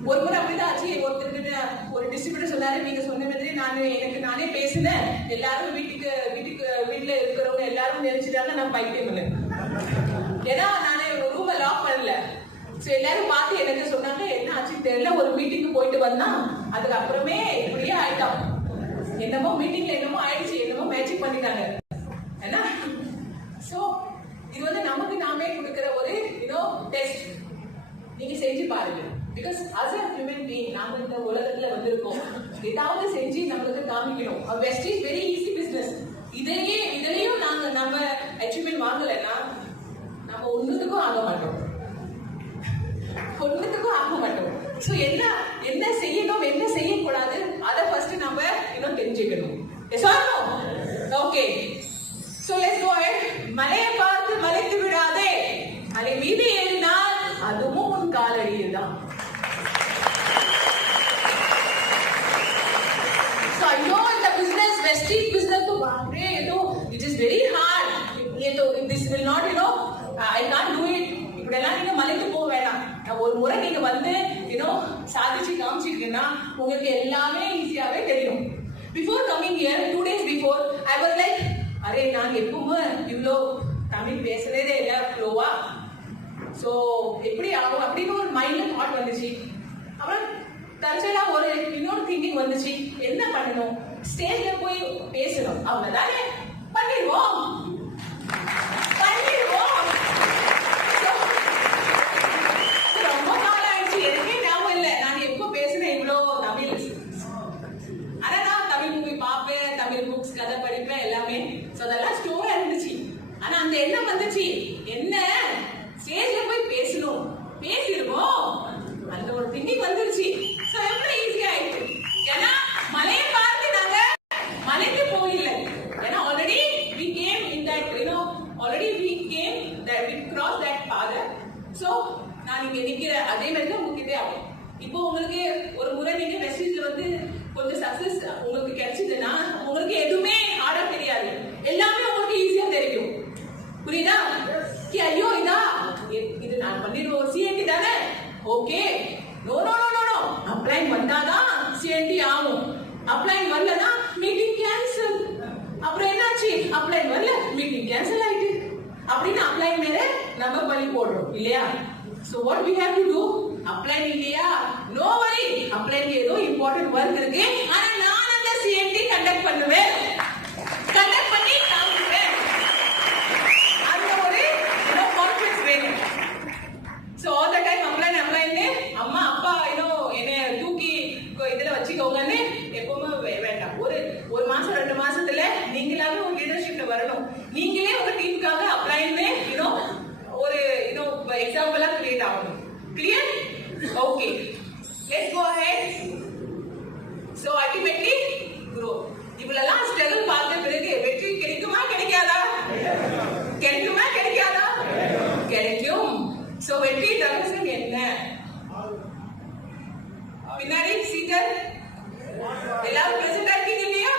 ஒரு முறை அப்படிதான் ஆச்சு. ஒருத்தர்கிட்ட ஒரு டிஸ்ட்ரிபியூட்டர் சொன்னாரு, நீங்க சொன்ன மாதிரி எனக்கு நானே பேசினேன், எல்லாரும் வீட்டுல இருக்கிறவங்க எல்லாரும் நினைச்சிட்டாங்க நான் பைத்தியம் இல்லை. ஏன்னா நானே ரூம லாக் பண்ணல. சோ எல்லாரும் பார்த்து எனக்கு சொன்னாங்க என்ன ஆச்சு தெரியல, ஒரு மீட்டிங்க்கு போயிட்டு வந்தா அதுக்கு அப்புறமே இப்படியே ஆயிட்டான். என்னமோ மீட்டிங்ல என்னமோ ஆயிடுச்சு, என்னமோ மேஜிக் பண்ணிட்டாங்க. என்ன சோ இது நமக்கு நாமே கொடுக்கிற ஒரு டெஸ்ட். நீங்க செஞ்சு பாருங்க. Because as a human being நாம இந்த உலகத்துல வந்திருக்கோம், ஏதாவது செஞ்சு நம்மளுக்கு காமிக்கணும். West is very easy business. இதுலயும் நம்ம அச்சீவ்மெண்ட் வாங்கலைன்னா நம்ம ஒண்ணுத்துக்கும் ஆக மாட்டோம். சோ என்ன செய்யணும் என்ன செய்யக்கூடாது அதை ஃபர்ஸ்ட் நம்ம தெரிஞ்சுக்கணும். Yes or no? Okay, so let's go ahead. மலையை பார்த்து மலைத்து விடாதே, மலை மீது ஏறினால் அதுவும் உன் காலடியில் தான். So I know the business, vestige business to baapre, it is very hard. This will not, I can't do it. இப்படியெல்லாம் நீங்க மலைக்கு போக வேண்டாம். ஒரு முறை நீங்க வந்து சாதிச்சு காமிச்சிருக்கீங்கன்னா உங்களுக்கு எல்லாமே ஈஸியாவே தெரியும். Before coming here 2 days before I was like, array நான் எப்பவுமே இவ்வளோ தமிழ் பேசுறதே இல்லை ஃப்ளோவா, ஸோ எப்படி ஆகும் அப்படின்னு ஒரு மைண்ட்ல தாட் வந்துச்சு. அப்புறம் தற்செயலா ஒரு இன்னொரு திங்கிங் வந்துச்சு, என்ன பண்ணணும், ஸ்டேஜ்ல போய் பேசணும், அவ்வளவுதானே, பண்ணிடுவோம். ரொம்ப நாள் ஆயிடுச்சு, எனக்கே ஞாபகம் இல்லை நான் எப்போ பேசுறேன் இவ்வளோ தமிழ். ஆனா நான் தமிழ் மூவி பார்ப்பேன், தமிழ் புக்ஸ் கதை படிப்பேன் எல்லாமே. ஸோ அதெல்லாம் ஸ்டோரா இருந்துச்சு. ஆனா அந்த எண்ணம் வந்துச்சு, என்ன ஸ்டேஜ்ல போய் பேசணும், பேசிடுவோம், அந்த ஒரு திங்கிங் வந்துருச்சு. ஸோ எப்படி ஈஸியா இப்போ உங்களுக்கு ஒரு முறை நீங்க மெசேஜ்ல வந்து கொஞ்சம் சக்சஸ் உங்களுக்கு கிடைச்சதுன்னா உங்களுக்கு எதுவுமே ஹார்டா தெரியாது, எல்லாமே உங்களுக்கு ஈஸியா தெரியும். புரியுதா? ஐயோ இதா இது நான் பண்ணிடுவோம், சிஎன்டி தானே, okay. No no no no, அப்ளைன் வந்தாதான் சிஎன்டி ஆகும். அப்ளைன் வரலனா மீட்டிங் கேன்சல். அப்புறம் என்னாச்சு? அப்ளைன் வரல, மீட்டிங் கேன்சல் ஆயிட்டு அப்படின்னு அப்ளைன் மேல நம்ம பழி போடுறோம் இல்லையா? So what we have to do? Apply இல்லையா? No worry. Apply ஏதோ important work இருக்கு. ஆனா நான் அந்த CMT கண்டக்ட் பண்ணுவேன். கண்டக்ட் பண்ணி காமிப்பேன். அந்த ஒரு கான்ஃபிடன்ஸ் வேணும். So all the time apply அம்மா அப்பா என்ன தூக்கி இதுல வச்சுக்கோங்கன்னு எப்பவுமே வேண்டாம். ஒரு மாசம் 2 மாசத்துல நீங்களாவே ஒரு லீடர்ஷிப்ல வரணும். நீங்களே உங்க டீமுக்காக அப்ளைன்னு ஒரு எக்ஸாம்பிளா கிரியேட் ஆகணும். Clear? Okay, let's go ahead. So ultimately grow. இவ்வளவு ஸ்ட்ரகிள் பார்த்த பிறகு வெற்றி கிடைக்குமா கிடைக்காதா? கிடைக்குமா கிடைக்காதா? கிடைக்கும். சோ வெற்றி ரகசியம் என்ன? பின்னாடி சீட்டர் எல்லாரும் பிரசன்ட் ஆகிட்டீங்க இல்லையா?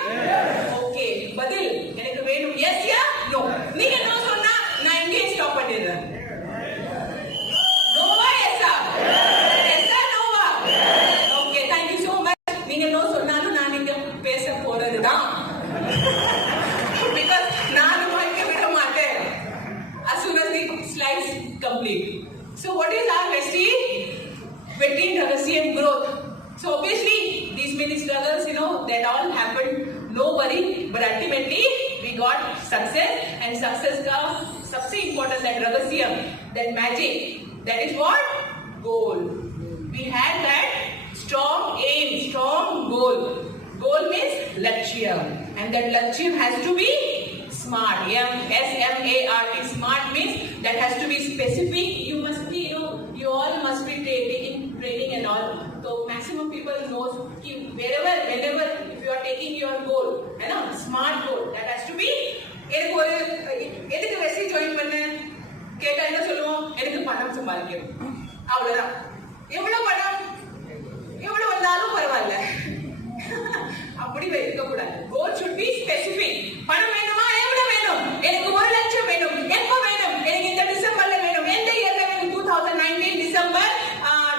ஓகே, பதில் எனக்கு வேணும். Yes ya no? நீங்க நோ சொன்னா நான் இங்கே ஸ்டாப் பண்ணிடுறேன். நோவா எஸ்ஸா? எஸ்ஸா நோவா? Okay, thank you so much. நீங்க நோ சொன்னாலும் நான் இங்க பேச போறதுதான். Because நான் உங்களுக்கு விட மாட்டேன். As soon as the slides complete. So what is our Vesty? Vetri Ragasian growth. So obviously these many struggles, that all happened. No worry, but ultimately we got success, and success ka sabse important that Ragasiam, that magic, that is what? Goal. We had that strong aim, strong goal. Goal means Lakshya, and that Lakshya has to be smart. SMART. Smart means that has to be specific. You must be, you all must be taking training and all. So maximum people knows wherever, whenever, if you are taking your goal, smart goal, that has to be. எனக்கு ஒரு எதுக்கு வெசி ஜாயின் பண்ண கேட்டா என்ன சொல்லுவோம்? எனக்கு பணம் சம்பாதிக்கணும், அவ்வளவுதான். எவ்வளவு பணம்? எவ்வளவு வந்தாலும் பரவாயில்ல, அப்படி வைக்க கூடாது. கோல் should be specific. பணம் வேணுமா? எவ்வளவு வேணும்? எனக்கு 1 லட்சம் வேணும். எப்ப வேணும்? எனக்கு இந்த டிசம்பர்ல வேணும். எந்த இயர்ல வேணும்? 2019 டிசம்பர்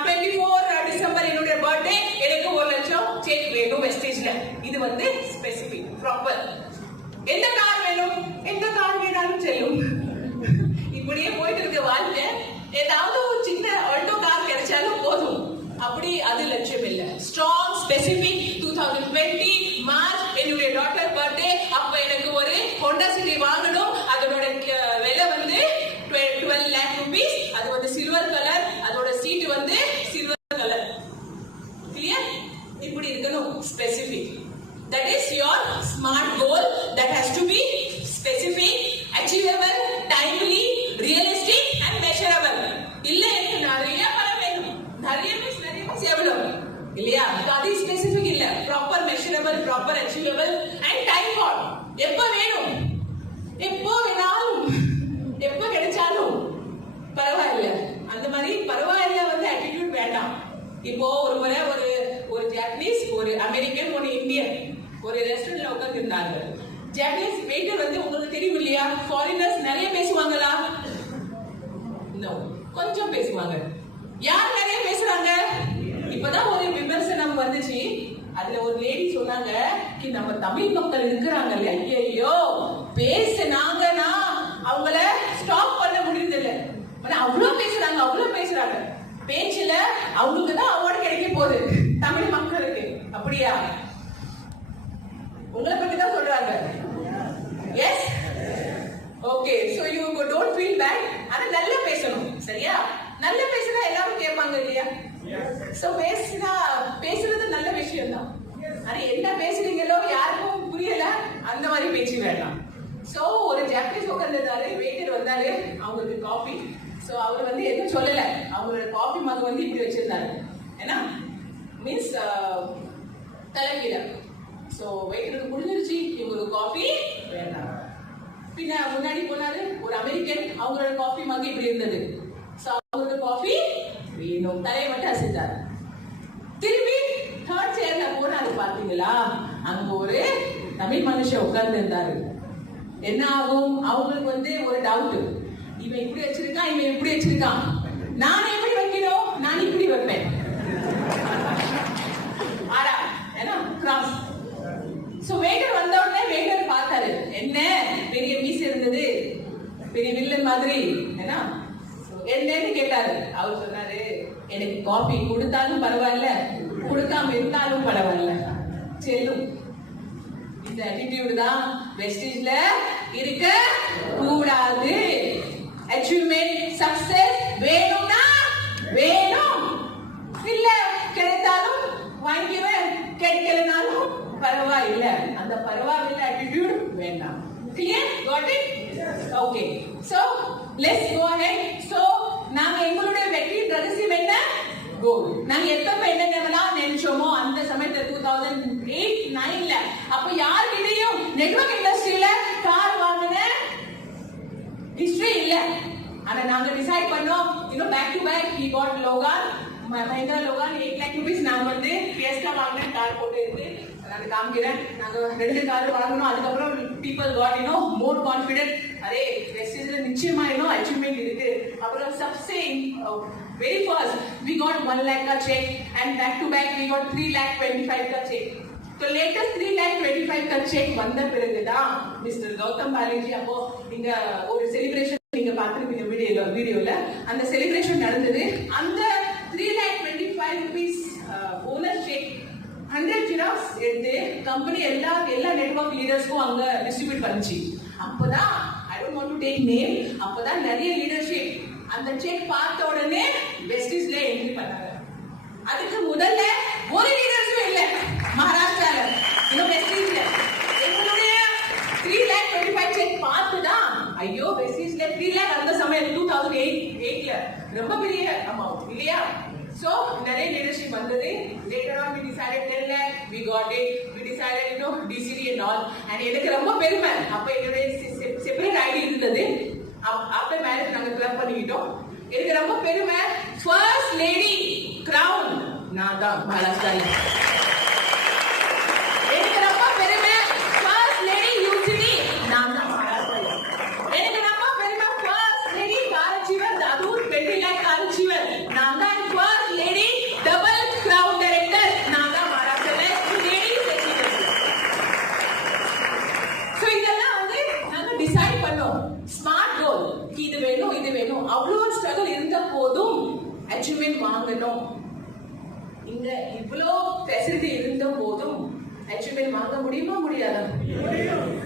24 டிசம்பர் என்னுடைய பர்த்டே. எனக்கு 1 லட்சம் செக் வேணும் வெஸ்டேஜ்ல. இது வந்து ஸ்பெசிபிக், ப்ராப்பர். எந்த கார் வேணும்? எந்த கார் வேணாலும் செல்லும். இப்படியே போயிட்டு இருக்க வாழ்க்கை. ஏதாவது ஒரு சின்ன ஆல்டோ கார் கிடைச்சாலும் போதும். அப்படி அது லட்சியம் இல்ல. Strong specific. 2020 மார்ச் என்னுடைய டாட்டர் பர்த்டே. அப்ப எனக்கு ஒரு ஹோண்டா சிட்டி வாங்கணும். அதோட விலை வந்து 12 lakh rupees. அது வந்து சில்வர் கலர். அதோட சீட் வந்து சில்வர் கலர். கிளியர்? இப்படி இருக்கணும் specific. That is your smart goal. That has to be specific, achievable, timely, realistic and measurable. இல்ல எனக்கு நிறைய பணம் வேணும். நிறைய means எவ்வளவு இல்லையா? அது ஸ்பெசிபிக் இல்ல. Proper measurable, proper achievable and time bond. எப்ப வேணும்? எப்போ வேணாலும், எப்ப கிடைச்சாலும் பரவாயில்ல. அந்த மாதிரி பரவாயில்ல வந்து ஆட்டிடியூட் வேண்டாம். இப்போ ஒரு முறை ஒரு ஜாப்பனீஸ், ஒரு அமெரிக்கன், ஒரு இந்தியன் ஒரு ரெஸ்டாரண்ட்ல உட்கார்ந்து இருந்தாங்க. ஜாப்பனீஸ் வெயிட்டர் வந்து உங்களுக்கு தெரியும் இல்லையா? ஃபாரினர்ஸ் நிறைய பேசுவாங்களா? நோ, கொஞ்சம் பேசுவாங்க. யார் நிறைய பேசுறாங்க? இப்பதான் ஒரு விமர்சனம் வந்துச்சு. அதுல ஒரு லேடி சொன்னாங்க, நம்ம தமிழ் மக்கள் இருக்கிறாங்கல்ல, ஐயோ பேசுனாங்கன்னா அவங்கள ஸ்டாப் பண்ண முடியறதில்ல. அவ்வளவு பேசுறாங்க. பேச்சுல அவங்களுக்கு தான் அவார்டு கிடைக்க போகுது, தமிழ் மக்களுக்கு. அப்படியா? உங்களை பத்தி தான் சொல்றாங்க. Yes, okay. So you don't feel bad. ஆனா நல்லா பேசணும், சரியா? நல்லா பேசினா எல்லாரும் கேட்பாங்க இல்லையா? சோ பேசுறது நல்ல விஷயம் தான். ஆனா என்ன பேசுறீங்களோ யாருக்கும் புரியல, அந்த மாதிரி பேச்சு வேண்டாம். சோ ஒரு ஜாப்பனீஸ் உட்கார்ந்திருந்தாரு, வெயிட்டர் வந்தாரு, அவங்களுக்கு காஃபி. சோ அவர் வந்து எதுவும் சொல்லல. அவங்களோட காஃபி மக் வந்து இப்படி வச்சிருந்தாரு. ஏன்னா மீன்ஸ் தலைகீழ. சோ வெயிட்டருக்கு புரிஞ்சிருச்சு, இவங்களுக்கு காஃபி வேண்டாம். பின்ன முன்னாடி போனாரு ஒரு அமெரிக்கன், அவங்களோட காஃபி மக் இப்படி இருந்தது. சோ அவங்களுக்கு காஃபி வேணும். தலையை மட்டும் அசைத்தாரு. பாத்தீங்களா, அங்க ஒரு தமிழ் மனுஷன் உட்கார்ந்து இருந்தாரு. என்ன ஆகும், அவங்களுக்கு ஒரு டவுட், இவன் இப்படி வச்சிருக்கான், இவன் இப்படி வச்சிருக்கான், நான் எப்படி வைக்கணும், நான் இப்படி வைப்பேன். ஆடா ஏன்னா கிராஸ். சோ வெயிட்டர் வந்த உடனே வெயிட்டர் பார்த்தாரு, என்ன பெரிய மீசை இருந்தது, பெரிய வில்லன் மாதிரி, ஏன்னா என்னன்னு கேட்டாரு. அவர் சொன்னாரு, எனக்கு காபி கொடுத்தாலும் பரவாயில்ல, கொடுக்காம இருந்தாலும் பரவாயில்ல, செல்லும். இந்த அட்டிடியூட் தான் வெஸ்டீஜ்ல இருக்க கூடாது. அச்சீவ்மெண்ட் சக்சஸ் வேணும்னா வேணும், இல்ல கிடைத்தாலும் வாங்கிக்குவேன், கிடைக்கலனாலும் பரவாயில்ல, அந்த பரவாயில்ல அட்டிடியூட் வேண்டாம். Clear? Got it? Okay. So let's go ahead. So நாங்க எங்களுடைய வெற்றியின் ரகசியம் என்ன? கோல். நாங்க எப்ப என்னென்னலாம் நினைச்சோமோ அந்த சமயத்துல 2008-9ல அப்ப யார்கிட்டயும் நெட்வொர்க் இண்டஸ்ட்ரியில கார் வாங்கின ஹிஸ்டரி இல்ல. ஆனா நாங்க டிசைட் பண்ணோம், back to back he got Logan, Mahindra Logan 8 lakh rupees. நாங்க Fiesta வாங்கின கார் போட்டு இருக்கு, நான் காமிக்கிறேன். நாங்க 2 கார் வாங்கணும். அதுக்கப்புறம் people got more confident. அரே வெஸ்டீஜ்ல நிச்சயமா அச்சீவ்மெண்ட் இருக்கு. அப்புறம் சப்சே very first we got 1 lakh ka check and back to back we got 3,25,000 ka check. So latest 3,25,000 ka check வந்த பிறகுதான் மிஸ்டர் கௌதம் பாலாஜி அப்போ நீங்க ஒரு செலிப்ரேஷன் நீங்க பார்த்திருப்பீங்க வீடியோல. அந்த செலிப்ரேஷன் நடந்தது. அந்த 3,25,000 rupees போனஸ் செக் 100 ஜிராக்ஸ் எடுத்து கம்பெனி எல்லா நெட்வொர்க் லீடர்ஸ்க்கும் அங்க டிஸ்ட்ரிபியூட் பண்ணிச்சு. அப்பதான் I don't want to take name, அப்பதான் நிறைய லீடர்ஷிப் அந்த செக் பார்த்த உடனே வெஸ்டீஜ்ல என்ட்ரி பண்ணாங்க. அதுக்கு முதல்ல ஒரு லீடர்ஸும் இல்ல மகாராஷ்டிரால, வெஸ்டீஜ்ல. எங்களுடைய 3,25,000 செக் பார்த்துதான் ஐயோ வெஸ்டீஜ்ல 3 lakh அந்த சமயம் 2008ல ரொம்ப பெரிய அமௌண்ட் இல்லையா? So நிறைய லீடர்ஷிப் வந்தது. Later on we decided 10 lakh, we got it, we decided DCD and all. And எனக்கு ரொம்ப பெருமை, அப்ப என்னுடைய செப்பரேட் ஐடி இருந்தது. ஆஃப்டர் மேரேஜ் நாங்க கிளப் பண்ணிக்கிட்டோம். எனக்கு ரொம்ப பெருமை, ஃபர்ஸ்ட் லேடி கிரவுன் நான் தான் மகாராஷ்டிரால. எனக்கு ரொம்ப பெருமை, ஃபர்ஸ்ட் லேடி யூசிடி நான் தான் மகாராஷ்டிரால. எனக்கு ரொம்ப பெருமை, ஃபர்ஸ்ட் லேடி காரச்சிவர் தாதூர் 20 lakh காரச்சிவர் நான் தான். First lady double crown director நான் தான் மகாராஷ்டிரால. லேடி சோ இதெல்லாம் நாங்க டிசைட் பண்ணோம். ஸ்மார்ட் கோல், இது வேணும் இது வேணும். அவ்வளவு ஸ்ட்ரகிள் இருந்த போதும் அச்சீவ்மெண்ட் வாங்கணும். இங்க இவ்வளோ ஃபெசிலிட்டி இருந்த போதும் அச்சீவ்மெண்ட் வாங்க முடியுமா முடியாதா?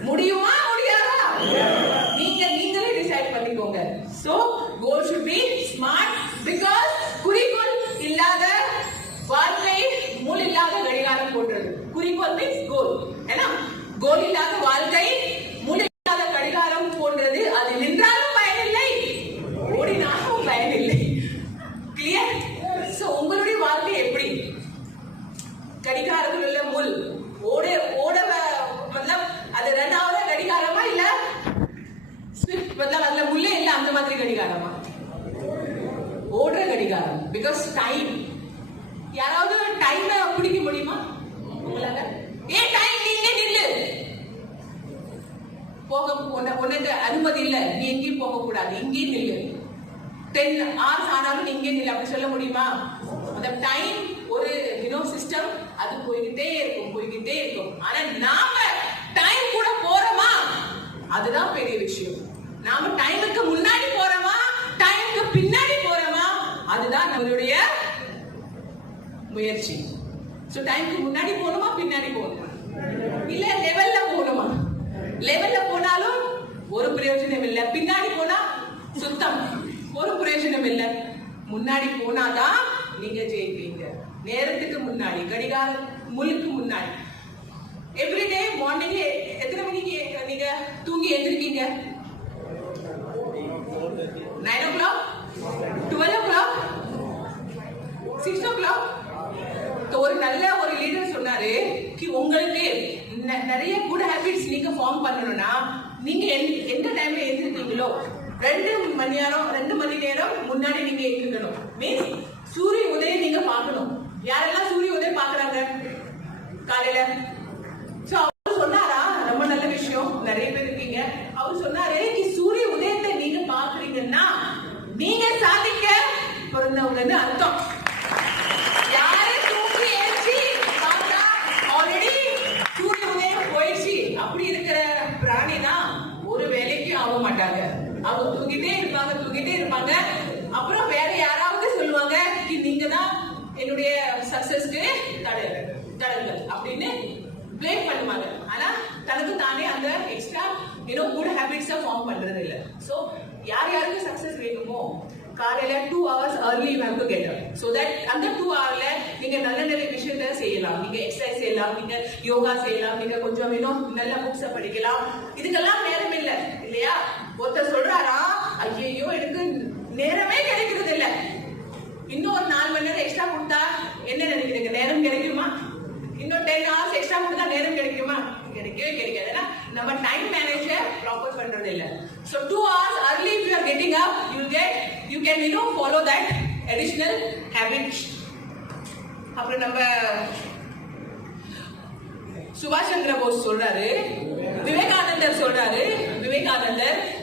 முடியுமா முடியாதா? நீங்களே டிசைட் பண்ணிக்கோங்க. So goal should be smart, because குறிக்கோள் இல்லாத வாழ்க்கை முள் இல்லாத கடிகாரம் போன்றது. குறிக்கோள் மீன்ஸ் கோல், ஏன்னா கோல் இல்லாத வாழ்க்கை முள் இல்லாத கடிகாரம் போன்றது. அது நின்றாலும் பயனில்லை, ஓடினாலும் பயனில்லை. கிளியர்? சோ உங்களுடைய வாழ்க்கை எப்படி? கடிகாரத்தில் உள்ள முள் ஓட மਤਲਬ அது ரெண்டாவது கடிகாரமா இல்ல ஸ்விஃப்ட் மਤਲਬ அதுல முள்ளே இல்ல அந்த மாதிரி கடிகாரமா? ஓடுற கடிகாரம். பிகாஸ் டைம், யாராவது டைம் பிடிக்க முடியுமா உங்களால? டைம் நில்லு போக உனக்கு அனுமதி இல்ல, நீ எங்கேயும் போக கூடாது, இங்கே நில்லு, 10 hours ஆனாலும் நீ இங்கே நில்லு அப்படி சொல்ல முடியுமா? அந்த டைம் ஒரு சிஸ்டம், அது போய்கிட்டே இருக்கும். ஆனா நாம டைம் கூட போறோமா, அதுதான் பெரிய விஷயம். நாம டைமுக்கு முன்னாடி போறோமா, டைமுக்கு பின்னாடி போறோமா, அதுதான் நம்மளுடைய முயற்சி. சோ டைமுக்கு முன்னாடி போகணுமா பின்னாடி போகணுமா, இல்ல லெவல்ல போகணுமா? லெவல்ல போனாலும் ஒரு பிரயோஜனம் இல்ல, பின்னாடி போனா சுத்தம் ஒரு பிரயோஜனம் இல்ல. முன்னாடி போனாதான் நீங்க ஜெயிப்பீங்க. நேரத்துக்கு முன்னாடி, கடிகார முழுக்கு முன்னாடி. எவ்ரிடே மார்னிங் எத்தனை மணிக்கு நீங்க தூங்கி எழுந்திருக்கீங்க? 9 o'clock, 12 o'clock, 6 o'clock. ஒரு நல்ல ஒரு லீடர் சொன்னாரு, உங்களுக்கு நிறைய குட் ஹேபிட்ஸ் நீங்க ஃபார்ம் பண்ணணும்னா நீங்க எந்த டைம்ல எழுந்திருக்கீங்களோ 2 மணி நேரம் முன்னாடி நீங்க எழுந்திருக்கணும். மீன்ஸ் சூரிய உதயம் நீங்க பார்க்கணும். யாரெல்லாம் சூரிய உதயம் பாக்குறாங்க? காலையில. சோ அவர் சொன்னாரா, ரொம்ப நல்ல விஷயம், நிறைய பேர் இருக்கீங்க. அவர் சொன்னாரு, சூரிய உதயத்தை நீங்க பாக்குறீங்கன்னா நீங்க சாதிக்க பிறந்தவங்கன்னு அர்த்தம். யாரு தூக்கி ஏற்றி பார்த்தா ஆல்ரெடி சூரிய உதயம் போயிடுச்சு அப்படி இருக்கிற பிராணி தான் ஒரு வேலைக்கு ஆக மாட்டாங்க. அவங்க தூங்கிட்டே இருப்பாங்க. அப்புறம் வேற யாராவது சொல்லுவாங்க, நீங்க தான் என்னுடைய சக்சஸ்க்கு தடங்கள் அப்படின்னு பிளேம் பண்ணுவாங்க. ஆனா தனக்கு தானே அந்த எக்ஸ்ட்ரா குட் ஹேபிட்ஸை ஃபார்ம் பண்றது இல்ல. சோ யாருக்கு சக்சஸ் வேணுமோ காலையில 2 hours early you have to get up, so that அந்த 2 hourல நீங்க நல்ல நல்ல விஷயத்தை செய்யலாம். நீங்க எக்ஸசைஸ் செய்யலாம், நீங்க யோகா செய்யலாம், நீங்க கொஞ்சம் நல்ல புக்ஸ படிக்கலாம். இதுக்கெல்லாம் நேரம் இல்ல இல்லையா? ஒருத்தர் சொல்றாரா, ஐயோ எனக்கு நேரமே கிடைக்கிறது இல்ல, இன்னும் ஒரு 4 மணி நேரம் எக்ஸ்ட்ரா கொடுத்தா என்ன நினைக்கிறீங்க, நேரம் கிடைக்குமா? இன்னும் 10 hours எக்ஸ்ட்ரா கொடுத்தா நேரம் கிடைக்குமா? கிடைக்கவே கிடைக்காது. ஏன்னா நம்ம டைம் மேனேஜர் ப்ராப்பர் பண்றது இல்ல. So 2 hours early if you are getting up, you can follow that additional habit. அப்புறம் நம்ம சுபாஷ் சந்திர போஸ் சொல்றாரு, விவேகானந்தர் சொல்றாரு,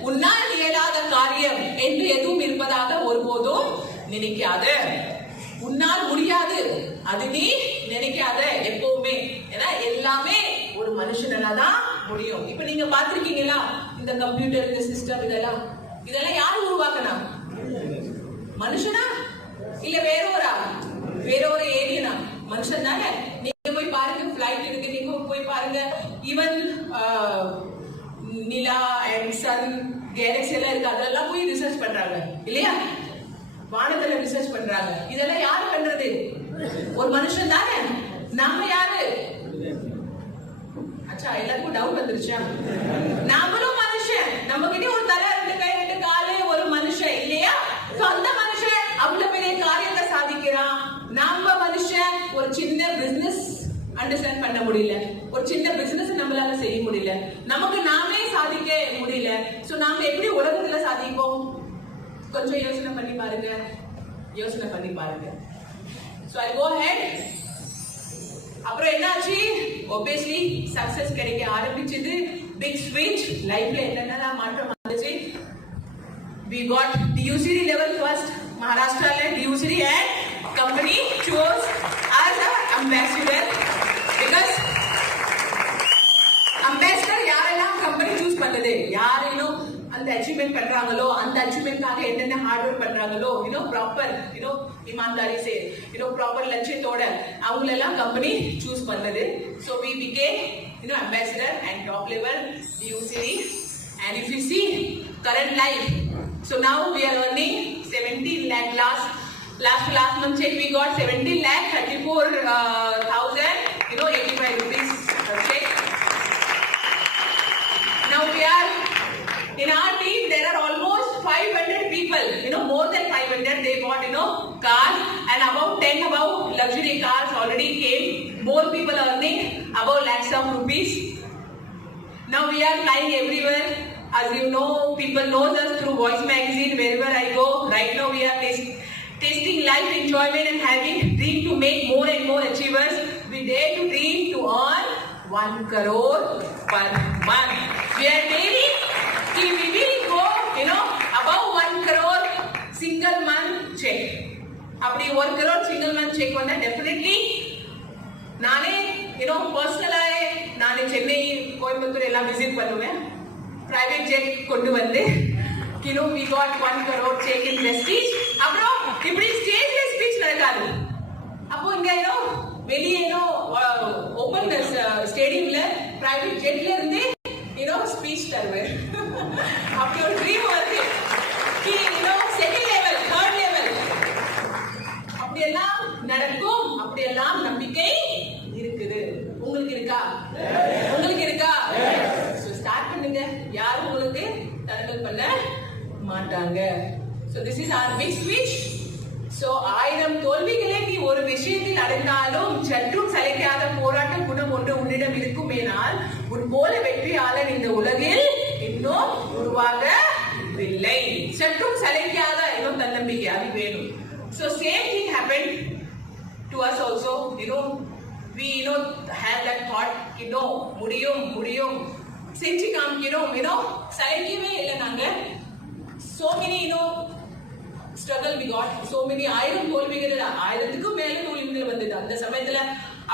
உன்னால் இயலாத காரியம் என்று எதுவும் இருப்பதாக ஒருபோதும் நினைக்காத. உன்னால் முடியாது அது நீ நினைக்காத எப்பவுமே. ஏன்னா எல்லாமே ஒரு மனுஷனால தான் முடியும். இப்ப நீங்க பாத்திருக்கீங்களா இந்த கம்ப்யூட்டர், இந்த சிஸ்டம், இதெல்லாம் யாரு உருவாக்குனா? மனுஷனா இல்ல வேற ஒரு ஏலியனா? மனுஷன் தானே. நீங்க போய் பாருங்க, பிளைட் இருக்கு, நீங்க போய் பாருங்க. ஈவன் நிலா அண்ட் சன் கேலக்ஸி எல்லாம் இருக்கு, அதெல்லாம் போய் ரிசர்ச் பண்றாங்க இல்லையா? வானத்துல ரிசர்ச் பண்றாங்க. இதெல்லாம் யாரு பண்றது? ஒரு மனுஷன் தானே. நாம யாரு? அச்சா, எல்லாருக்கும் டவுட் வந்துருச்சா? நாமளும் மனுஷன். நம்ம கிட்ட ஒரு தலை, 2 கை, 2 காலு, ஒரு மனுஷன் இல்லையா? அந்த மனுஷன் அவ்வளவு பெரிய காரியத்தை சாதிக்கிறான். நம்ம மனுஷன் ஒரு சின்ன பிசினஸ் அண்டர்ஸ்டாண்ட் பண்ண முடியல, ஒரு சின்ன பிசினஸ் நம்மளால செய்ய முடியல, நமக்கு நாமே சாதிக்க முடியல. சோ நாம எப்படி உலகத்துல சாதிப்போம்? கொஞ்சம் யோசனை பண்ணி பாருங்க. So I go ahead. அப்புறம் என்னாச்சு? obviously சக்சஸ் கிடைக்க ஆரம்பிச்சது. பிக் ஸ்விட்ச் லைஃப்ல என்னென்ன மாற்றம் வந்துச்சு? We got DUCD level first. Maharashtra DUCD and company chose as an ambassador because ambassador யாரெல்லாம் கம்பெனி சூஸ் பண்ணது, யாரெல்லாம் அந்த அச்சீவ்மெண்ட் பண்றாங்களோ, அந்த அச்சீவ்மெண்ட்காக என்னென்ன ஹார்ட் ஒர்க் பண்றாங்களோ, ப்ராப்பர் ईमानदारी से ப்ராப்பர் லட்சியத்தோட அவங்களெல்லாம் கம்பெனி சூஸ் பண்ணது. So we became ambassador and top level DUCD. And if you see current life, so now we are earning 17 lakh. Last month check we got 17,34,085 rupees check. Now we are in our team, there are almost 500 people, more than 500. They bought cars, and about 10 luxury cars already came. More people earning about lakhs of rupees. Now we are flying everywhere. As you know, people know us through Voice magazine. Wherever I go, right now we are tasting life enjoyment and having dream to make more and more achievers. We dare to dream to earn 1 crore per month. We are daily, we will go, above 1 crore single month check. அப்படி 1 crore single month check வந்தா definitely நானே பர்சனலா நானே சென்னை, கோயம்புத்தூர் எல்லாம் விசிட் பண்ணுவேன். பிரைவேட் ஜெட் கொண்டு வந்து we got 1 crore check in prestige. அப்புறம் இப்படி ஸ்டேஜ்ல ஸ்பீச் நடக்காது. அப்போ இங்க வெளியே ஓபன் ஸ்டேடியம்ல பிரைவேட் ஜெட்ல இருந்து ஸ்பீச் தருவேன். அப்படி ஒரு ட்ரீம் வருது. செகண்ட் லெவல், தேர்ட் லெவல் அப்படியெல்லாம் நடக்கும். அப்படியெல்லாம் நம்பிக்கை இருக்குது. உங்களுக்கு இருக்கா? ஸ்டார்ட் பண்ணுங்க. யாரும் உங்களுக்கு தடங்கல் பண்ண மாட்டாங்க. So this is our big switch. So 1000 தோல்விகளை நீ ஒரு விஷயத்தில் அடைந்தாலும் சற்றும் சளைக்காத போராட்ட குணம் ஒன்று உன்னிடம் இருக்குமேனால் உன் போல வெற்றியாளர் இந்த உலகில் இன்னும் உருவாகவில்லை. சற்றும் சளைக்காத தன்னம்பிக்கை அது வேணும். So same thing happened to us also. we have that thought முடியும் செஞ்சு காமிக்கிறோம் சளைக்கவே இல்லை நாங்க. so many struggle we got, so many ஆயிரம் தோல்விகள், 1000க்கும் மேல தோல்விகள் வந்தது அந்த சமயத்துல.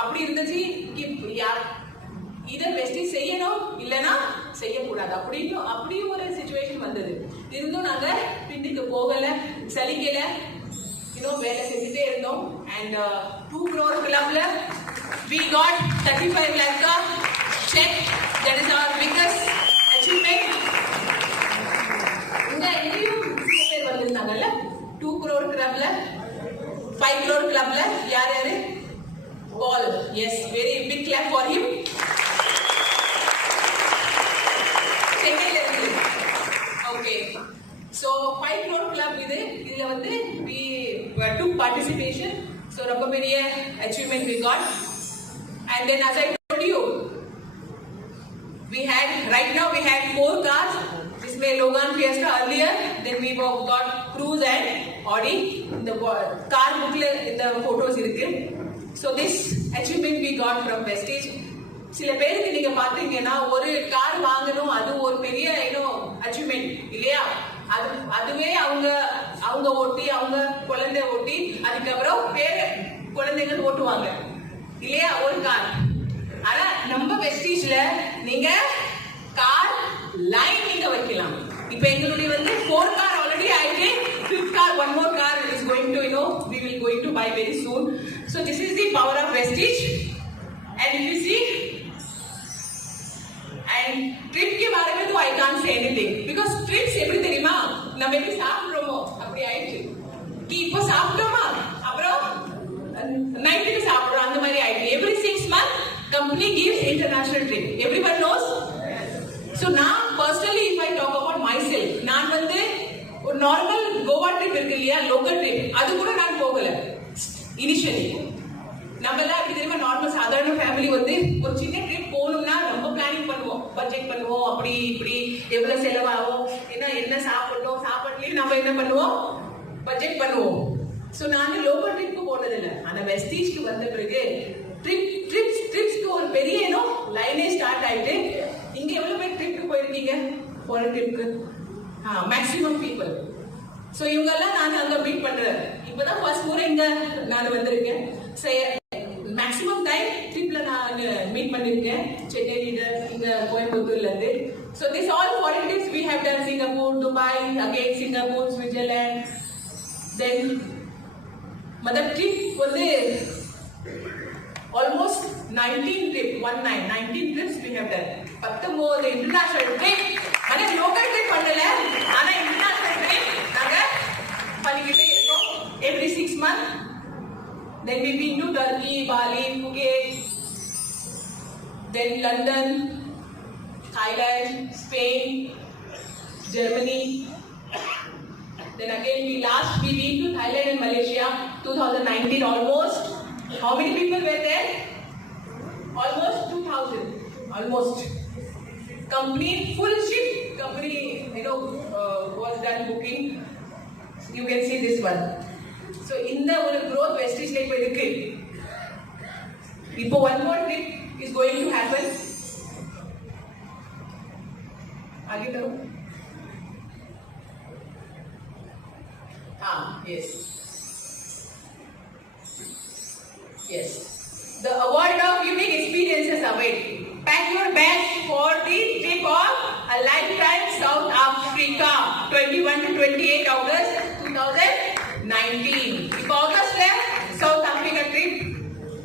அப்படி இருந்துச்சு இதை பெஸ்ட் செய்யணும் இல்லைன்னா செய்யக்கூடாது அப்படி ஒரு சிச்சுவேஷன் வந்தது. இருந்தும் நாங்க பின்னுக்கு போகல, சலிக்கல, வேலை செஞ்சுட்டே இருந்தோம். And 2 crore clubல we got 35 lakh check. That is our biggest achievement. இங்க எங்கேயும் பேர் வந்திருந்தாங்கல்ல 2 crore clubல, 5 crore clubல யாரு? Paul. Yes, very big clap for him. Okay, so 5 crore club இதுல வந்து we took participation. So ரொம்ப பெரிய achievement we got. And then as I told you, right now we had 4 cars. Isme Logan Fiesta earlier, then we got Cruze and Audi. The car booklet in the photos irukku. So this achievement we got from Prestige. சில பேருக்கு நீங்க பாத்தீங்கன்னா ஒரு கார் வாங்கணும், அது ஒரு பெரிய அச்சீவ்மெண்ட் இல்லையா? அதுவே அவங்க ஓட்டி, அவங்க குழந்தை ஓட்டி, அதுக்கப்புறம் குழந்தைகள் ஓட்டுவாங்க இல்லையா ஒரு கார். ஆனா நம்ம வெஸ்டீஜ்ல நீங்க கார் லைன் நீங்க வைக்கலாம். இப்ப எங்களுடைய வந்து 4 கார் ஆல்ரெடி ஆயிட்டு, 5th car, 1 more car is going to we will going to buy very soon. So this is the power of Prestige. And if you see, and trip के बारे में तो I can't say anything because trips எப்படி தெரியுமா, நம்ம எப்படி சாப்பிடுறோமோ அப்படி ஆயிடுச்சு. இப்போ சாப்பிட்டோமா அப்புறம் நைட்டுக்கு சாப்பிடுறோம் அந்த மாதிரி ஆயிடுச்சு. Every 6 months company gives international trip. Everyone knows. So now personally if I talk about myself, நான் வந்து ஒரு நார்மல் கோவா ட்ரிப் இருக்கு இல்லையா, லோக்கல் ட்ரிப், அது கூட நான் போகல இனிஷியலி. நம்ம எல்லாம் எப்படி தெரியுமா, நார்மல் சாதாரண ஃபேமிலி வந்து ஒரு சின்ன ட்ரிப் போகணும்னா ரொம்ப பிளானிங் பண்ணுவோம், பட்ஜெட் பண்ணுவோம், அப்படி இப்படி எவ்வளவு செலவாகும், என்ன சாப்பிடலையும் நம்ம என்ன பண்ணுவோம், பட்ஜெட் பண்ணுவோம். ஸோ நான் லோக்கல் ட்ரிப்க்கு போனதில்லை. ஆனா வெஸ்டீஜ்க்கு வந்த பிறகு ட்ரிப்ஸ்க்கு ஒரு பெரிய லைனே ஸ்டார்ட் ஆயிட்டு. இங்க எவ்வளவு பேர் ட்ரிப்க்கு போயிருக்கீங்க? ஃபாரின் ட்ரிப்க்கு மேக்ஸிமம் பீப்புள். ஸோ இவங்க எல்லாம் நான் அங்க மீட் பண்றேன். இப்பதான் ஃபர்ஸ்ட் முறை இங்க நான் வந்திருக்கேன். மேக்ஸிமம் டைம் ட்ரிப்ல நான் மீட் பண்ணிருக்கேன், சென்னையில, இங்க கோயம்புத்தூர்ல இருந்து. So this all foreign trips we have done Singapore, Dubai, again Singapore, Switzerland. Then mother trip வந்து almost 19 trips we have done. 19 international trip. ஆனா லோக்கல் ட்ரிப் பண்ணல, ஆனா இன்டர்நேஷனல் ட்ரிப் நாங்க பண்ணிக்கிட்டே இருக்கோம் every 6 months. Then we've been to Turkey, Bali, Phuket, then London, Thailand, Spain, Germany. Then again we've been to Thailand and Malaysia 2019 almost. How many people were there? Almost 2,000. Almost. Complete full ship. Company, was done booking. You can see this one. So in the growth Prestige like irukku. Ipo one more trip is going to happen. Aage karo. Yes. Yes. The award of unique experiences await. Pack your bags for the trip of a lifetime South Africa, 21 to 28 August 2019. இப்போ ஆகஸ்ட்ல சவுத் ஆப்பிரிக்கா ட்ரிப்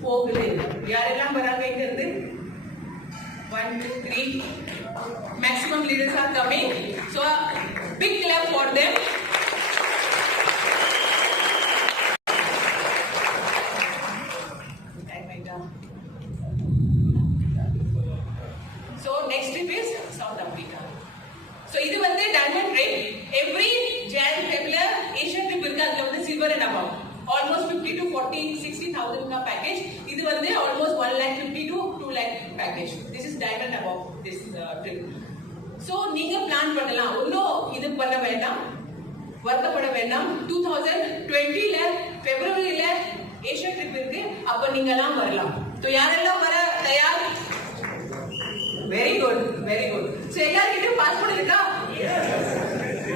போகுது. யாரெல்லாம் வராங்க இங்க இருந்து? 1 2 3 maximum leaders are coming. So big clap for them. So next trip is South Africa. So இது வந்து diamond trip. Every Jan February Asian trip இருக்கு, அதுல வந்து silver and above. Almost 50 to 40 60,000 का package. இது வந்து almost 1,50,000 to 2,00,000 package. This is diamond above this trip. So நீங்க பிளான் பண்ணலாம், இன்னும் இது பண்ண வேண்டாம், வருத்தப்பட வேண்டாம். 2020ல Februaryல ஏஷியா ட்ரிப் இருக்கு. அப்ப நீங்க எல்லாம் வரலாம். ஸோ யாரெல்லாம் வர தயார்? Very good, very good. So எல்லார்கிட்டயும் பாஸ்போர்ட் இருக்கா?